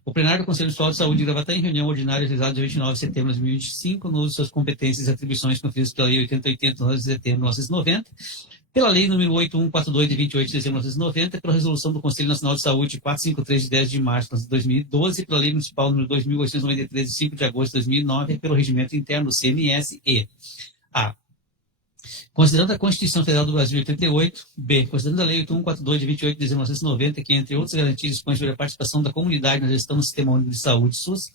O plenário do Conselho Estadual de Saúde de Gravataí, em reunião ordinária realizada dia 29 de setembro de 2025, no uso de suas competências e atribuições conferidas pela Lei 8080 de setembro de 1990, pela Lei número 8142 de 28 de dezembro de 1990, pela Resolução do Conselho Nacional de Saúde 453 de 10 de março de 2012, pela Lei Municipal número 2893 de 5 de agosto de 2009, pelo Regimento Interno do CMS e a. Considerando a Constituição Federal do Brasil de 88, b. Considerando a Lei 8142 de 28 de dezembro de 1990, que, entre outras garantias, dispõe sobre a participação da comunidade na gestão do Sistema Único de Saúde, SUS.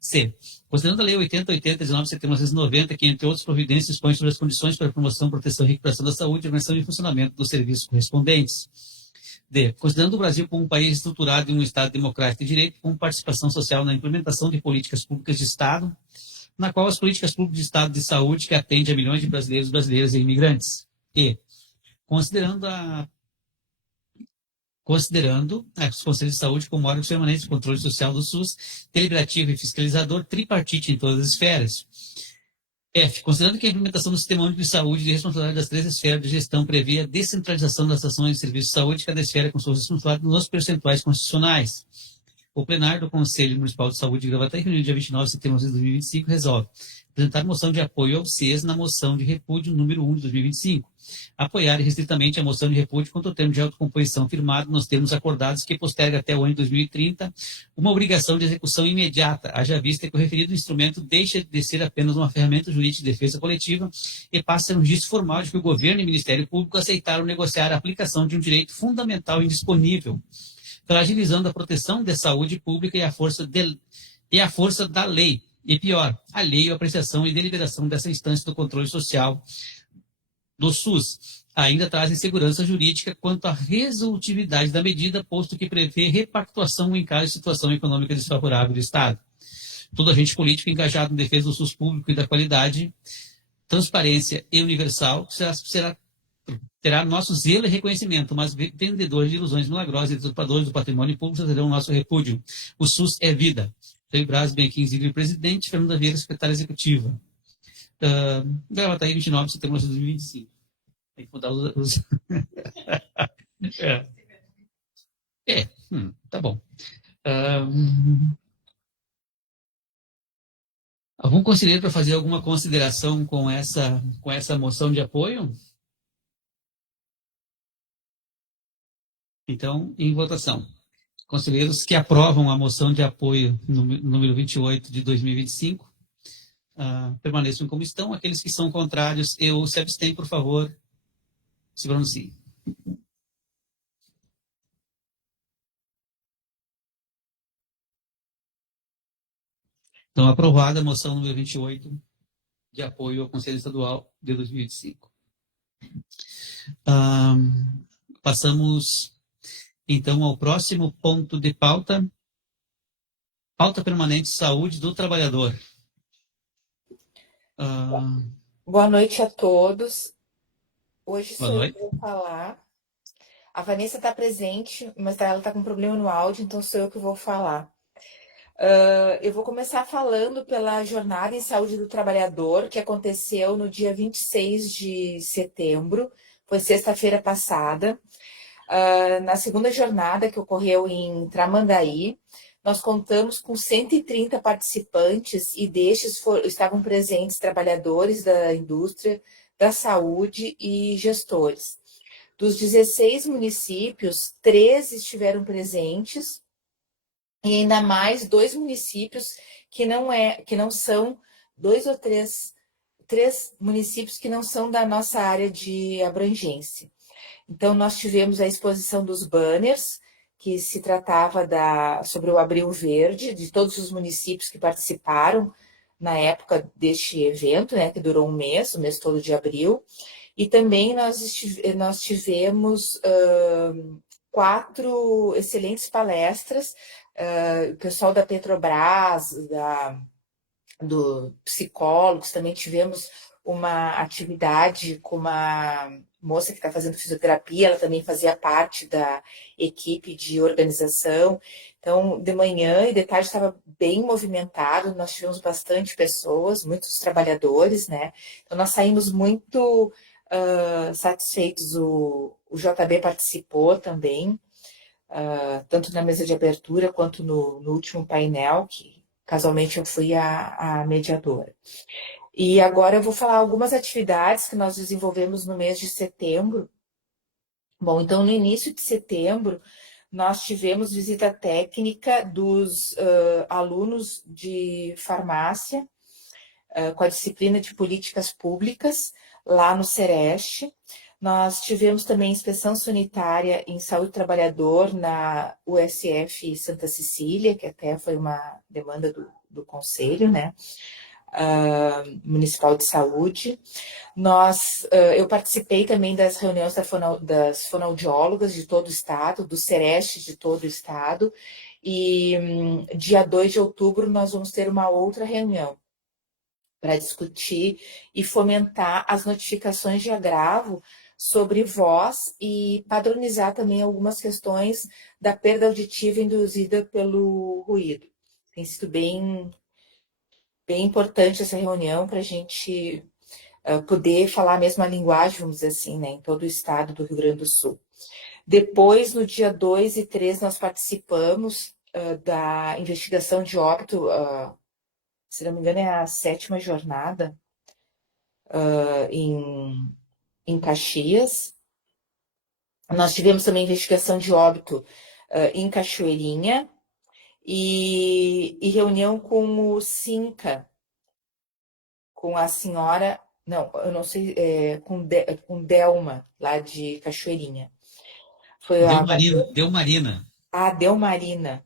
C. Considerando a Lei 8080 de 19 de setembro de 1990, que, entre outras providências, dispõe sobre as condições para a promoção, proteção e recuperação da saúde, organização e funcionamento dos serviços correspondentes. D. Considerando o Brasil como um país estruturado em um Estado democrático de direito, com participação social na implementação de políticas públicas de Estado, na qual as políticas públicas de Estado de saúde que atendem a milhões de brasileiros, brasileiras e imigrantes. E, considerando os Conselhos de Saúde como órgãos permanentes de controle social do SUS, deliberativo e fiscalizador, tripartite em todas as esferas. F. Considerando que a implementação do Sistema Único de Saúde de responsabilidade das 3 esferas de gestão prevê a descentralização das ações de serviços de saúde, cada esfera com suas responsabilidades nos percentuais constitucionais. O plenário do Conselho Municipal de Saúde de Gravataí, reunido dia 29 de setembro de 2025, resolve apresentar moção de apoio ao CES na moção de repúdio número 1 de 2025. Apoiar restritamente a moção de repúdio contra o termo de autocomposição firmado nos termos acordados que posterga até o ano de 2030 uma obrigação de execução imediata, haja vista que o referido instrumento deixa de ser apenas uma ferramenta jurídica de defesa coletiva e passa a ser um registro formal de que o governo e o Ministério Público aceitaram negociar a aplicação de um direito fundamental e indisponível, fragilizando a proteção da saúde pública e a força da lei. E pior, a lei, a apreciação e deliberação dessa instância do controle social do SUS ainda trazem segurança jurídica quanto à resolutividade da medida, posto que prevê repactuação em caso de situação econômica desfavorável do Estado. Todo agente político engajado em defesa do SUS público e da qualidade, transparência e universal será terá nosso zelo e reconhecimento, mas vendedores de ilusões milagrosas e deturpadores do patrimônio público terão nosso repúdio. O SUS é vida. Jair Braz, bem aqui, presidente, Fernanda Vieira, secretária executiva. Gravataí, 29 de setembro de 2025. Tem que mudar os... tá bom. Algum conselheiro para fazer alguma consideração com essa moção de apoio? Então, em votação. Conselheiros que aprovam a moção de apoio número 28 de 2025, permaneçam como estão. Aqueles que são contrários ou se abstêm, por favor, se pronunciem. Então, aprovada a moção número 28 de apoio ao Conselho Estadual de 2025. Passamos, então, ao próximo ponto de pauta. Pauta permanente saúde do trabalhador. Boa noite a todos. Hoje Boa sou noite. eu que vou falar. A Vanessa está presente, mas ela está com problema no áudio, então sou eu que vou falar. Eu vou começar falando pela Jornada em Saúde do Trabalhador, que aconteceu no dia 26 de setembro, foi sexta-feira passada. Na segunda jornada, que ocorreu em Tramandaí, nós contamos com 130 participantes e destes estavam presentes trabalhadores da indústria, da saúde e gestores. Dos 16 municípios, 13 estiveram presentes, e ainda mais 2 municípios que não são, 2 ou 3 municípios que não são da nossa área de abrangência. Então, nós tivemos a exposição dos banners, que se tratava sobre o Abril Verde, de todos os municípios que participaram na época deste evento, né, que durou um mês, o mês todo de abril. E também nós tivemos 4 excelentes palestras, o pessoal da Petrobras, do psicólogos, também tivemos uma atividade com uma moça que está fazendo fisioterapia, ela também fazia parte da equipe de organização. Então, de manhã e de tarde estava bem movimentado, nós tivemos bastante pessoas, muitos trabalhadores, né? Então, nós saímos muito satisfeitos, o JB participou também, tanto na mesa de abertura quanto no último painel, que casualmente eu fui a mediadora. E agora eu vou falar algumas atividades que nós desenvolvemos no mês de setembro. Bom, então no início de setembro, nós tivemos visita técnica dos alunos de farmácia, com a disciplina de políticas públicas, lá no Sereste. Nós tivemos também inspeção sanitária em saúde do trabalhador na USF Santa Cecília, que até foi uma demanda do Conselho, né? Municipal de Saúde. Eu participei também das reuniões das fonoaudiólogas de todo o estado, do Sereste de todo o estado, e dia 2 de outubro nós vamos ter uma outra reunião para discutir e fomentar as notificações de agravo sobre voz e padronizar também algumas questões da perda auditiva induzida pelo ruído. Tem sido bem importante essa reunião para a gente poder falar a mesma linguagem, vamos dizer assim, né, em todo o estado do Rio Grande do Sul. Depois, no dia 2 e 3, nós participamos da investigação de óbito, se não me engano, é a 7ª jornada em Caxias. Nós tivemos também investigação de óbito em Cachoeirinha e reunião com o SINCA, com a senhora, não, eu não sei, com Delma, lá de Cachoeirinha. Foi Delmarina. Delmarina.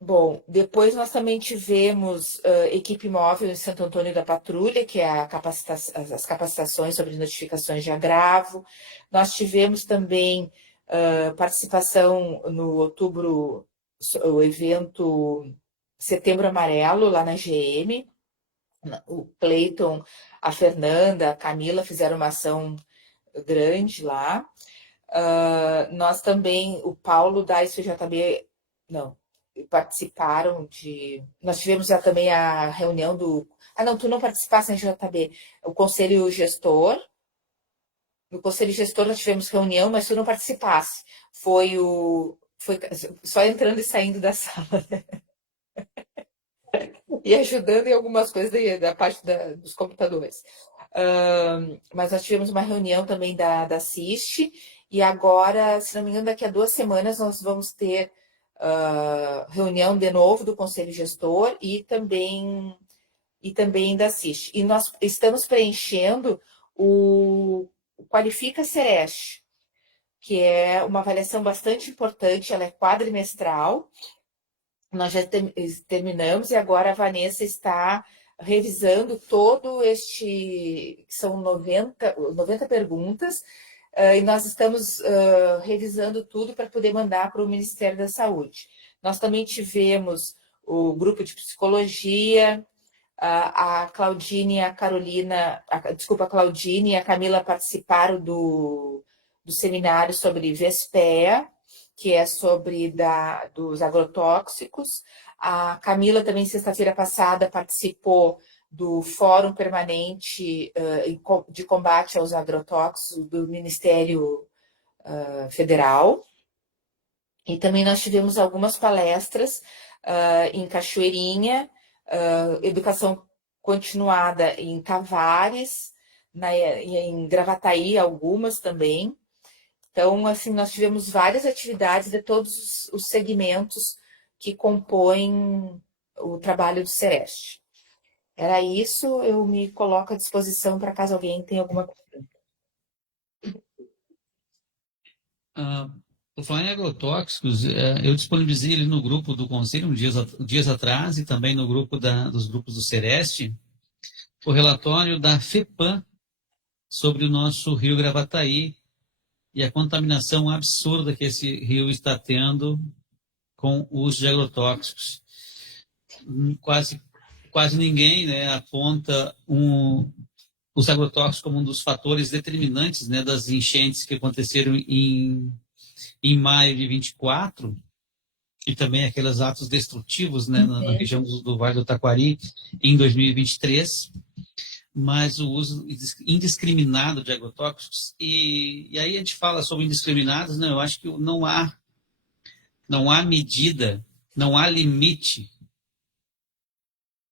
Bom, depois nós também tivemos equipe móvel em Santo Antônio da Patrulha, que é as capacitações sobre notificações de agravo. Nós tivemos também participação no outubro, o evento Setembro Amarelo, lá na GM. O Cleiton, a Fernanda, a Camila fizeram uma ação grande lá. Nós também, o Paulo da ICJB, não, participaram de... Nós tivemos já também a reunião do... não, tu não participaste na ICJB, o Conselho Gestor. No Conselho Gestor nós tivemos reunião, mas tu não participaste. Foi só entrando e saindo da sala, né? E ajudando em algumas coisas da parte dos computadores. Mas nós tivemos uma reunião também da CIST, e agora, se não me engano, daqui a 2 semanas nós vamos ter reunião de novo do Conselho Gestor e também da CIST. E nós estamos preenchendo o Qualifica Sereste, que é uma avaliação bastante importante, ela é quadrimestral. Nós já terminamos e agora a Vanessa está revisando todo são 90 perguntas, e nós estamos revisando tudo para poder mandar para o Ministério da Saúde. Nós também tivemos o grupo de psicologia, a Claudine e a Carolina, a Claudine e a Camila participaram do seminário sobre VESPEA, que é sobre dos agrotóxicos. A Camila também, sexta-feira passada, participou do Fórum Permanente de Combate aos Agrotóxicos do Ministério Federal. E também nós tivemos algumas palestras em Cachoeirinha, educação continuada em Tavares, em Gravataí, algumas também. Então, assim, nós tivemos várias atividades de todos os segmentos que compõem o trabalho do Sereste. Era isso, eu me coloco à disposição para caso alguém tenha alguma pergunta. Por falar em agrotóxicos, eu disponibilizei ele no grupo do Conselho dias atrás e também no grupo dos grupos do Sereste o relatório da FEPAM sobre o nosso rio Gravataí e a contaminação absurda que esse rio está tendo com o uso de agrotóxicos. Quase ninguém, né, aponta os agrotóxicos como um dos fatores determinantes, né, das enchentes que aconteceram em maio de 24, e também aqueles atos destrutivos, né, na região do Vale do Taquari em 2023, mas o uso indiscriminado de agrotóxicos, e aí a gente fala sobre indiscriminados, né, eu acho que não há medida, não há limite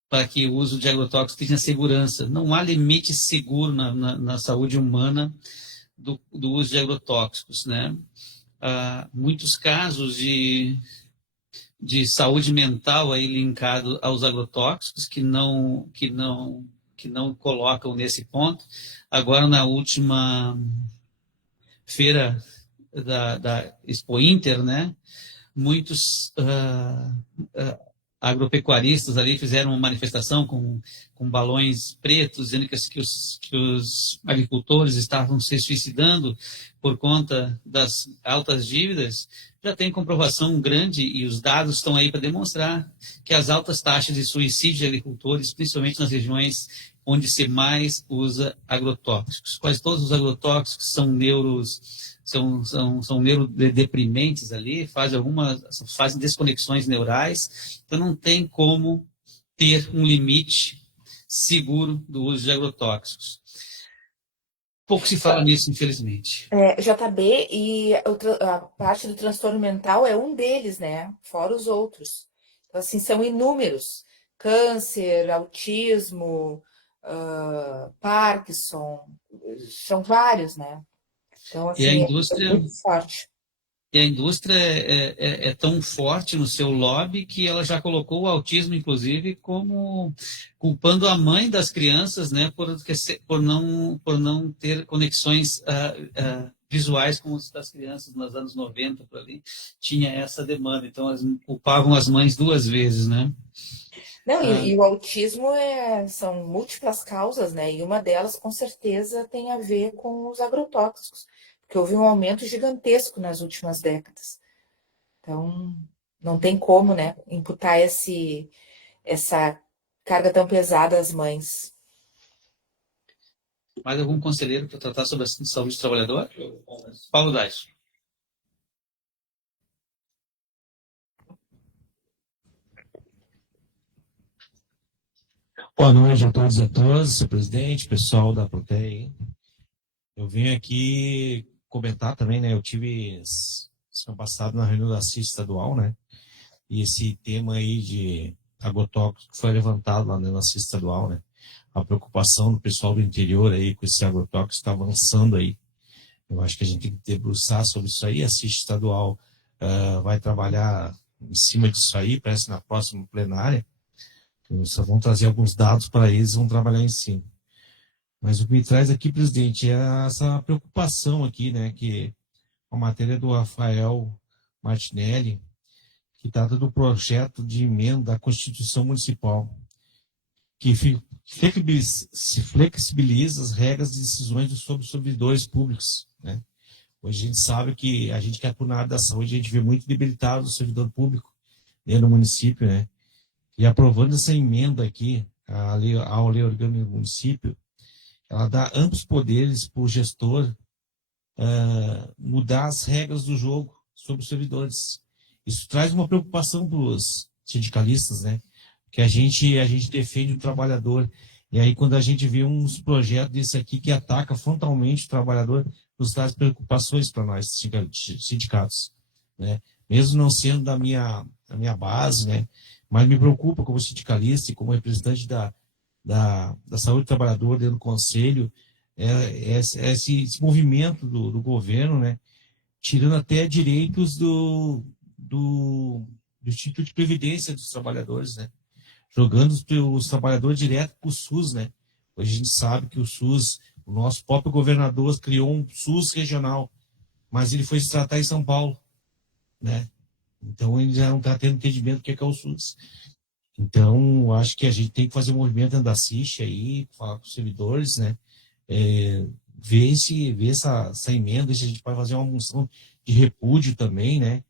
para que o uso de agrotóxicos tenha segurança, não há limite seguro na saúde humana do uso de agrotóxicos, né? Muitos casos de saúde mental aí linkado aos agrotóxicos que não colocam nesse ponto. Agora, na última feira da Expo Inter, né, muitos agropecuaristas ali fizeram uma manifestação com balões pretos, dizendo que os agricultores estavam se suicidando por conta das altas dívidas. Já tem comprovação grande, e os dados estão aí para demonstrar que as altas taxas de suicídio de agricultores, principalmente nas regiões onde se mais usa agrotóxicos. Quase todos os agrotóxicos são neurodeprimentes ali, fazem desconexões neurais, então não tem como ter um limite seguro do uso de agrotóxicos. Pouco se fala nisso, infelizmente. JB, e a parte do transtorno mental é um deles, né? Fora os outros. Então, assim, são inúmeros. Câncer, autismo, Parkinson, são vários, né? Então, assim, E a indústria, é muito forte. E a indústria é tão forte no seu lobby que ela já colocou o autismo, inclusive, como culpando a mãe das crianças, né, por não ter conexões visuais como as das crianças nos anos 90, por ali, tinha essa demanda. Então, elas culpavam as mães 2 vezes, né? Não, e o autismo são múltiplas causas, né? E uma delas, com certeza, tem a ver com os agrotóxicos, porque houve um aumento gigantesco nas últimas décadas. Então, não tem como, né, imputar essa carga tão pesada às mães. Mais algum conselheiro para tratar sobre a saúde do trabalhador? Paulo Dais. Boa noite a todos e a todas, senhor presidente, pessoal da Proteia. Eu vim aqui comentar também, né? Eu tive semana passada na reunião da CIS estadual, né? E esse tema aí de agrotóxico que foi levantado lá na CIS estadual, né? A preocupação do pessoal do interior aí com esse agrotóxico está avançando aí. Eu acho que a gente tem que debruçar sobre isso aí. A CIS estadual vai trabalhar em cima disso aí, parece na próxima plenária. Só vão trazer alguns dados para eles e vão trabalhar em cima. Mas o que me traz aqui, presidente, é essa preocupação aqui, né, que a matéria do Rafael Martinelli, que trata do projeto de emenda à Constituição Municipal, que se flexibiliza as regras de decisões sobre os servidores públicos, né? Hoje a gente sabe que a gente que atua na área da saúde, a gente vê muito debilitado o servidor público dentro do município, né? E aprovando essa emenda aqui, à lei orgânica do município, ela dá amplos poderes para o gestor mudar as regras do jogo sobre os servidores. Isso traz uma preocupação para os sindicalistas, né? Que a gente defende o trabalhador. E aí, quando a gente vê uns projetos desse aqui que ataca frontalmente o trabalhador, nos traz preocupações para nós, sindicatos, né? Mesmo não sendo da minha base, né? Mas me preocupa como sindicalista e como representante da saúde do trabalhador dentro do conselho, esse movimento do governo, né? Tirando até direitos do Instituto de Previdência dos trabalhadores, né? Jogando os trabalhadores direto para o SUS, né? Hoje a gente sabe que o SUS, o nosso próprio governador criou um SUS regional, mas ele foi se tratar em São Paulo, né? Então ele já não está tendo entendimento do que é o SUS. Então, acho que a gente tem que fazer um movimento dentro da CISH aí, falar com os servidores, né? Ver essa emenda, se a gente pode fazer uma moção de repúdio também, né?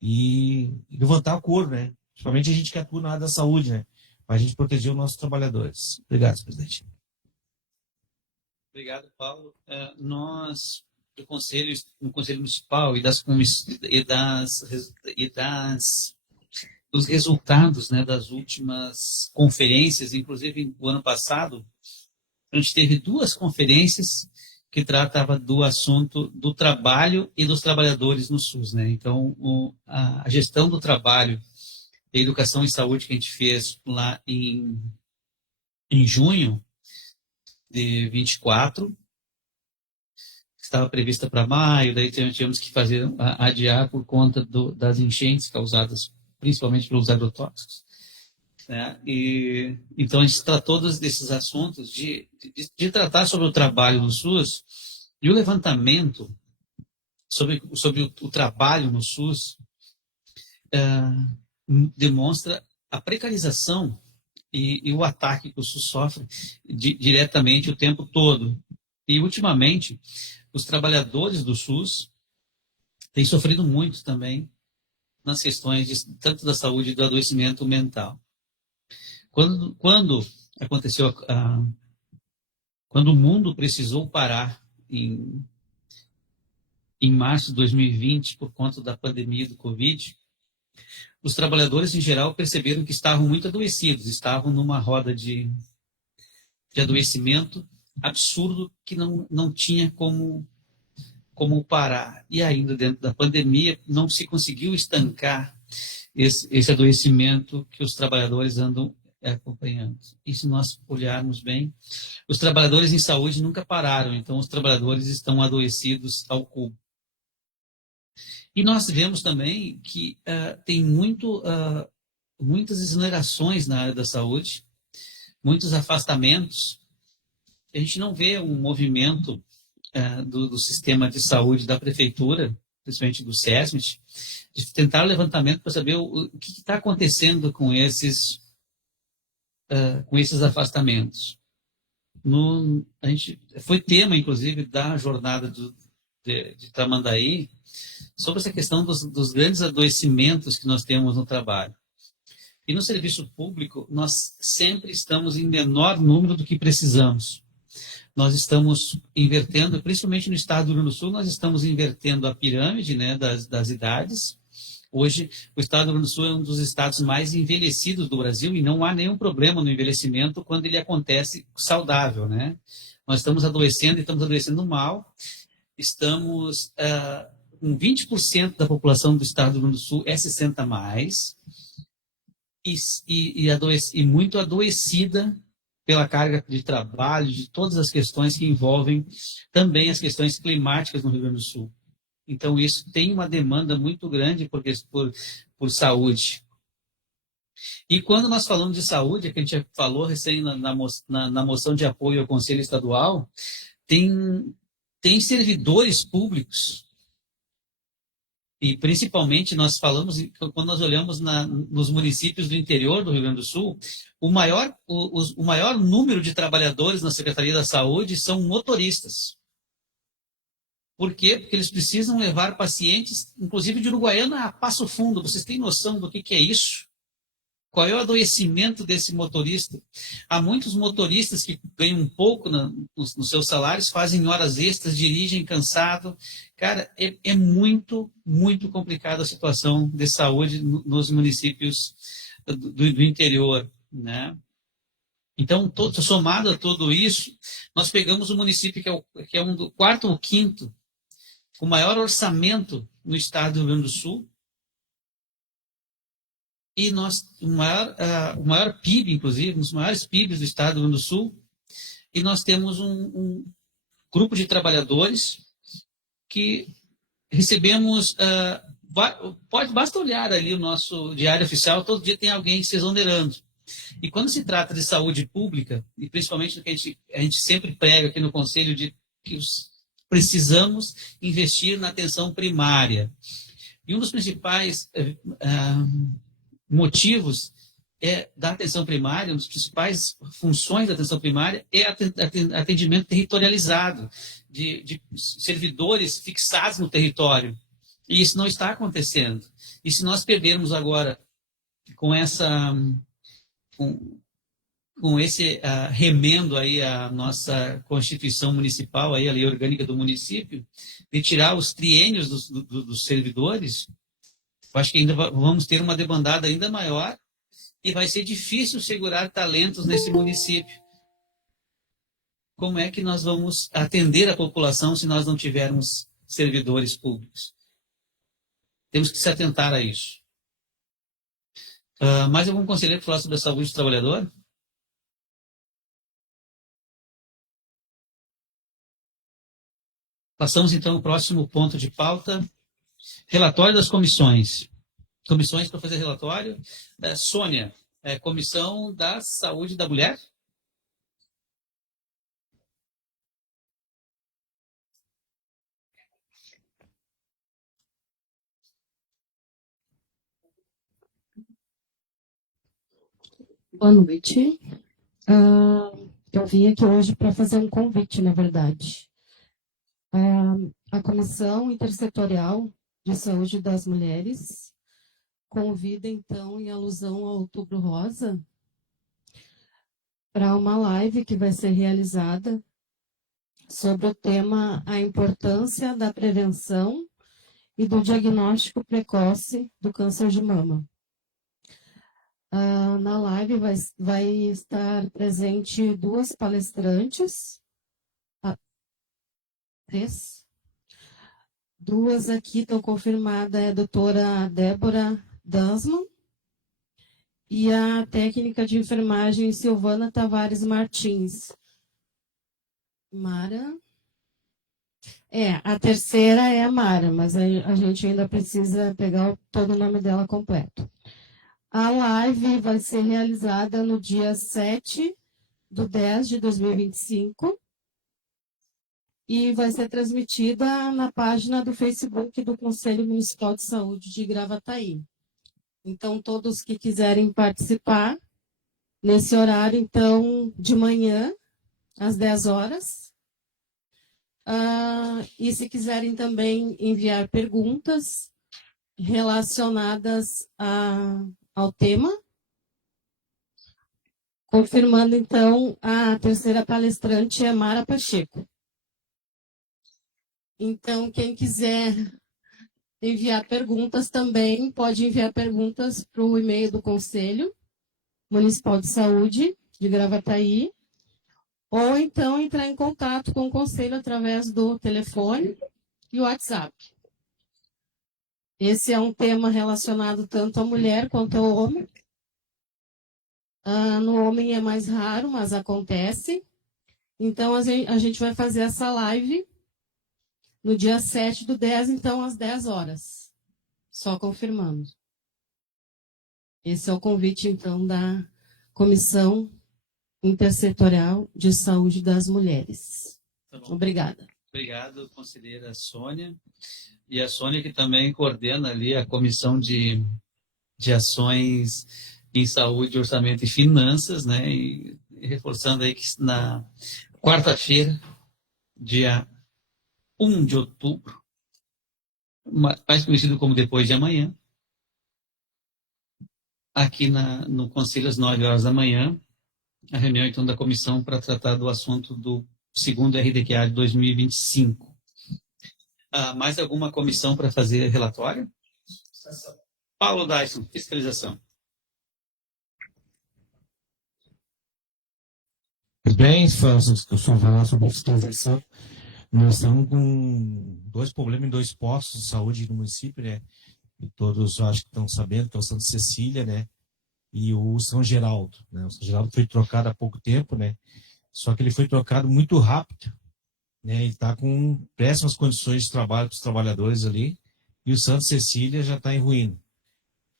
E levantar o coro, né? Principalmente a gente que atua na área da saúde, né? Para a gente proteger os nossos trabalhadores. Obrigado, presidente. Obrigado, Paulo. Nós, no Conselho Municipal dos resultados, né, das últimas conferências, inclusive o ano passado, a gente teve 2 conferências que tratavam do assunto do trabalho e dos trabalhadores no SUS, né? Então, a gestão do trabalho, a educação e saúde que a gente fez lá em junho de 24, estava prevista para maio, daí tivemos que adiar por conta das enchentes causadas principalmente pelos agrotóxicos, né? E então a gente tratou desses assuntos de tratar sobre o trabalho no SUS, e o levantamento sobre o trabalho no SUS demonstra a precarização e o ataque que o SUS sofre diretamente o tempo todo. E, ultimamente, os trabalhadores do SUS têm sofrido muito também nas questões tanto da saúde e do adoecimento mental. Quando aconteceu quando o mundo precisou parar em março de 2020 por conta da pandemia do Covid, os trabalhadores em geral perceberam que estavam muito adoecidos, estavam numa roda de adoecimento absurdo que não tinha como parar. E ainda dentro da pandemia não se conseguiu estancar esse adoecimento que os trabalhadores andam acompanhando. E se nós olharmos bem, os trabalhadores em saúde nunca pararam, então os trabalhadores estão adoecidos ao cubo. E nós vemos também que tem muitas exonerações na área da saúde, muitos afastamentos. A gente não vê um movimento do sistema de saúde da prefeitura, principalmente do SESMIT, de tentar o levantamento para saber o que está acontecendo com esses afastamentos. A gente foi tema, inclusive, da jornada de Tramandaí, sobre essa questão dos grandes adoecimentos que nós temos no trabalho. E no serviço público, nós sempre estamos em menor número do que precisamos. Nós estamos invertendo, principalmente no estado do Rio Grande do Sul, nós estamos invertendo a pirâmide, né, das idades. Hoje, o estado do Rio Grande do Sul é um dos estados mais envelhecidos do Brasil e não há nenhum problema no envelhecimento quando ele acontece saudável, né? Nós estamos adoecendo e estamos adoecendo mal. Estamos com 20% da população do estado do Rio Grande do Sul é 60 mais e muito adoecida pela carga de trabalho, de todas as questões que envolvem também as questões climáticas no Rio Grande do Sul. Então, isso tem uma demanda muito grande por saúde. E quando nós falamos de saúde, que a gente falou recém na moção de apoio ao Conselho Estadual, tem servidores públicos, e principalmente nós falamos, quando nós olhamos nos municípios do interior do Rio Grande do Sul, o maior número de trabalhadores na Secretaria da Saúde são motoristas. Por quê? Porque eles precisam levar pacientes, inclusive de Uruguaiana a Passo Fundo. Vocês têm noção do que é isso? Qual é o adoecimento desse motorista? Há muitos motoristas que ganham um pouco nos seus salários, fazem horas extras, dirigem cansado. Cara, é muito, muito complicada a situação de saúde nos municípios do interior, né? Então, somado a tudo isso, nós pegamos o município que é um do quarto ou quinto, com o maior orçamento no estado do Rio Grande do Sul, e o maior PIB, inclusive, um dos maiores PIBs do estado do Rio Grande do Sul, e nós temos um grupo de trabalhadores que recebemos, basta olhar ali o nosso diário oficial, todo dia tem alguém se exonerando. E quando se trata de saúde pública, e principalmente no que a gente sempre prega aqui no Conselho, de que precisamos investir na atenção primária. E um dos principais motivos da atenção primária, uma das principais funções da atenção primária é atendimento territorializado, de servidores fixados no território. E isso não está acontecendo. E se nós perdermos agora com esse remendo aí a nossa Constituição Municipal, aí a lei orgânica do município, de tirar os triênios dos servidores, eu acho que ainda vamos ter uma debandada ainda maior e vai ser difícil segurar talentos nesse município. Como é que nós vamos atender a população se nós não tivermos servidores públicos? Temos que se atentar a isso. Mais algum conselheiro falar sobre a saúde do trabalhador? Passamos, então, ao próximo ponto de pauta. Relatório das comissões. Comissões para fazer relatório. Sônia, Comissão da Saúde da Mulher. Boa noite. Eu vim aqui hoje para fazer um convite, na verdade. A Comissão Intersetorial de Saúde das Mulheres convida, então, em alusão ao Outubro Rosa, para uma live que vai ser realizada sobre o tema A Importância da Prevenção e do Diagnóstico Precoce do Câncer de Mama. Na live vai estar presente 2 palestrantes, 3. 2 aqui estão confirmadas, é a doutora Débora Dansman e a técnica de enfermagem Silvana Tavares Martins. Mara? A terceira é a Mara, mas a gente ainda precisa pegar todo o nome dela completo. A live vai ser realizada no dia 7/10/2025 e vai ser transmitida na página do Facebook do Conselho Municipal de Saúde de Gravataí. Então, todos que quiserem participar, nesse horário, então, de manhã, às 10 horas. E se quiserem também enviar perguntas relacionadas ao tema, Confirmando, então, a terceira palestrante é Mara Pacheco. Então, quem quiser enviar perguntas também, pode enviar perguntas para o e-mail do Conselho Municipal de Saúde de Gravataí, ou então entrar em contato com o Conselho através do telefone e WhatsApp. Esse é um tema relacionado tanto à mulher quanto ao homem. No homem é mais raro, mas acontece. Então, a gente vai fazer essa live no dia 7/10, então, às 10 horas. Só confirmando. Esse é o convite, então, da Comissão Intersetorial de Saúde das Mulheres. Tá bom. Obrigada. Obrigado, conselheira Sônia. E a Sônia, que também coordena ali a Comissão de Ações em Saúde, Orçamento e Finanças, né? E reforçando aí que na quarta-feira, dia 1 de outubro, mais conhecido como depois de amanhã, aqui no Conselho às 9 horas da manhã, a reunião então da comissão para tratar do assunto do segundo RDQA de 2025. Mais alguma comissão para fazer relatório? Paulo Dyson, fiscalização. Bem, eu só falar sobre a fiscalização. Nós estamos com 2 problemas em 2 postos de saúde no município, né? E todos acho que estão sabendo, que é o Santa Cecília, né? E o São Geraldo, né? O São Geraldo foi trocado há pouco tempo, né? Só que ele foi trocado muito rápido, né? E está com péssimas condições de trabalho para os trabalhadores ali. E o Santa Cecília já está em ruína,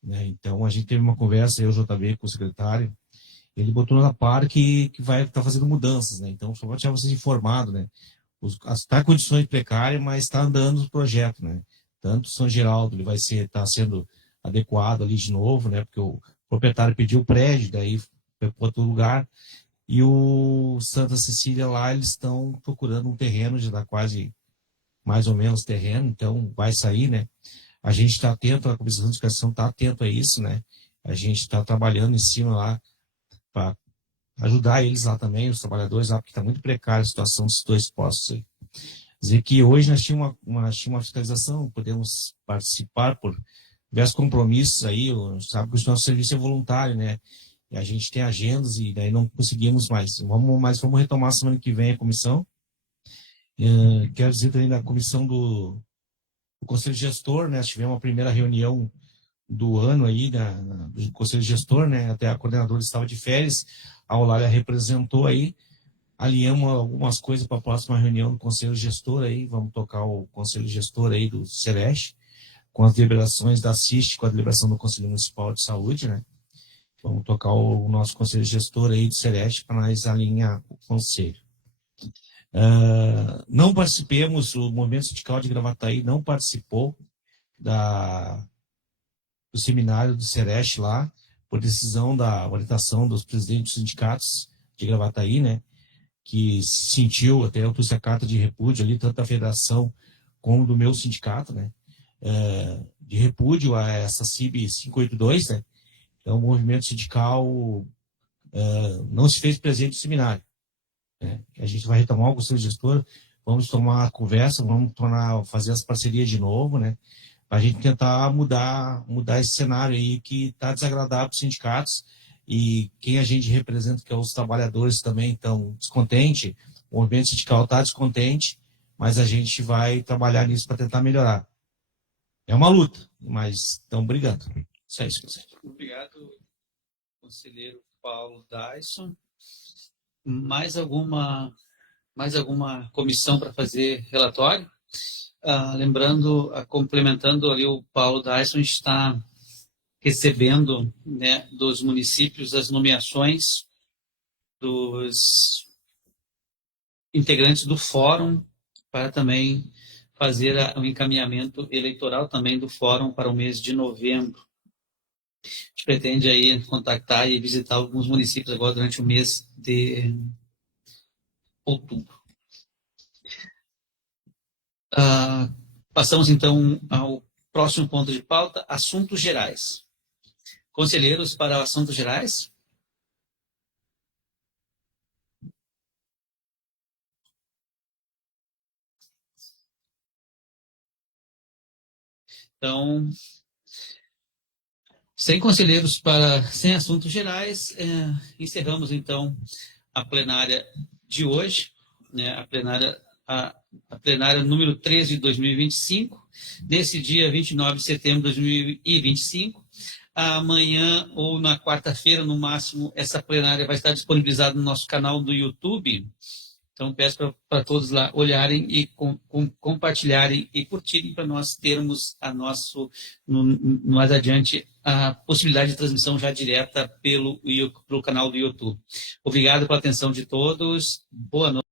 né? Então a gente teve uma conversa, eu, JB, com o secretário. Ele botou na par que vai estar fazendo mudanças, né? Então, só para deixar vocês informados, né? Está em condições precárias, mas está andando o projeto, né? Tanto o São Geraldo, ele vai estar sendo adequado ali de novo, né? Porque o proprietário pediu o prédio, daí foi para outro lugar. E o Santa Cecília lá, eles estão procurando um terreno, já dá quase mais ou menos terreno, então vai sair, né? A gente está atento, a Comissão de Educação está atento a isso, né? A gente está trabalhando em cima lá para ajudar eles lá também, os trabalhadores lá, porque está muito precária a situação desses 2 postos aí. Dizer que hoje nós tínhamos uma fiscalização, podemos participar por diversos compromissos aí, sabe que o nosso serviço é voluntário, né? E a gente tem agendas e daí não conseguimos mais. Vamos retomar semana que vem a comissão. Quero dizer também da comissão do Conselho Gestor, né? Tivemos a primeira reunião do ano aí, do Conselho Gestor, né? Até a coordenadora estava de férias, a Eulália representou aí, alinhamos algumas coisas para a próxima reunião do Conselho Gestor aí, vamos tocar o Conselho Gestor aí do Celeste, com as deliberações da CIST, com a deliberação do Conselho Municipal de Saúde, né? Vamos tocar o nosso Conselho Gestor aí do Celeste para nós alinhar o Conselho. Não participemos, o Movimento Sindical de Gravataí não participou do seminário do Celeste lá, por decisão da orientação dos presidentes dos sindicatos de Gravataí, né, que sentiu, até eu trouxe a carta de repúdio ali, tanto da federação como do meu sindicato, né, de repúdio a essa CIB 582, né, então o movimento sindical não se fez presente no seminário, né, a gente vai retomar o Conselho Gestor, vamos tomar a conversa, vamos fazer as parcerias de novo, né, para a gente tentar mudar esse cenário aí que está desagradável para os sindicatos e quem a gente representa, que é os trabalhadores também estão descontentes, o movimento sindical está descontente, mas a gente vai trabalhar nisso para tentar melhorar. É uma luta, mas estamos brigando. Isso é isso, conselheiro. Obrigado, conselheiro Paulo Dyson. Mais alguma comissão para fazer relatório? Lembrando, complementando ali, o Paulo Dyson está recebendo, né, dos municípios as nomeações dos integrantes do fórum para também fazer o encaminhamento eleitoral também do fórum para o mês de novembro. A gente pretende aí contactar e visitar alguns municípios agora durante o mês de outubro. Passamos, então, ao próximo ponto de pauta, assuntos gerais. Conselheiros para assuntos gerais? Então, sem conselheiros sem assuntos gerais, encerramos, então, a plenária de hoje, né, a plenária número 13 de 2025, nesse dia 29 de setembro de 2025. Amanhã ou na quarta-feira, no máximo, essa plenária vai estar disponibilizada no nosso canal do YouTube. Então, peço para todos lá olharem e compartilharem e curtirem para nós termos mais adiante a possibilidade de transmissão já direta pelo canal do YouTube. Obrigado pela atenção de todos. Boa noite.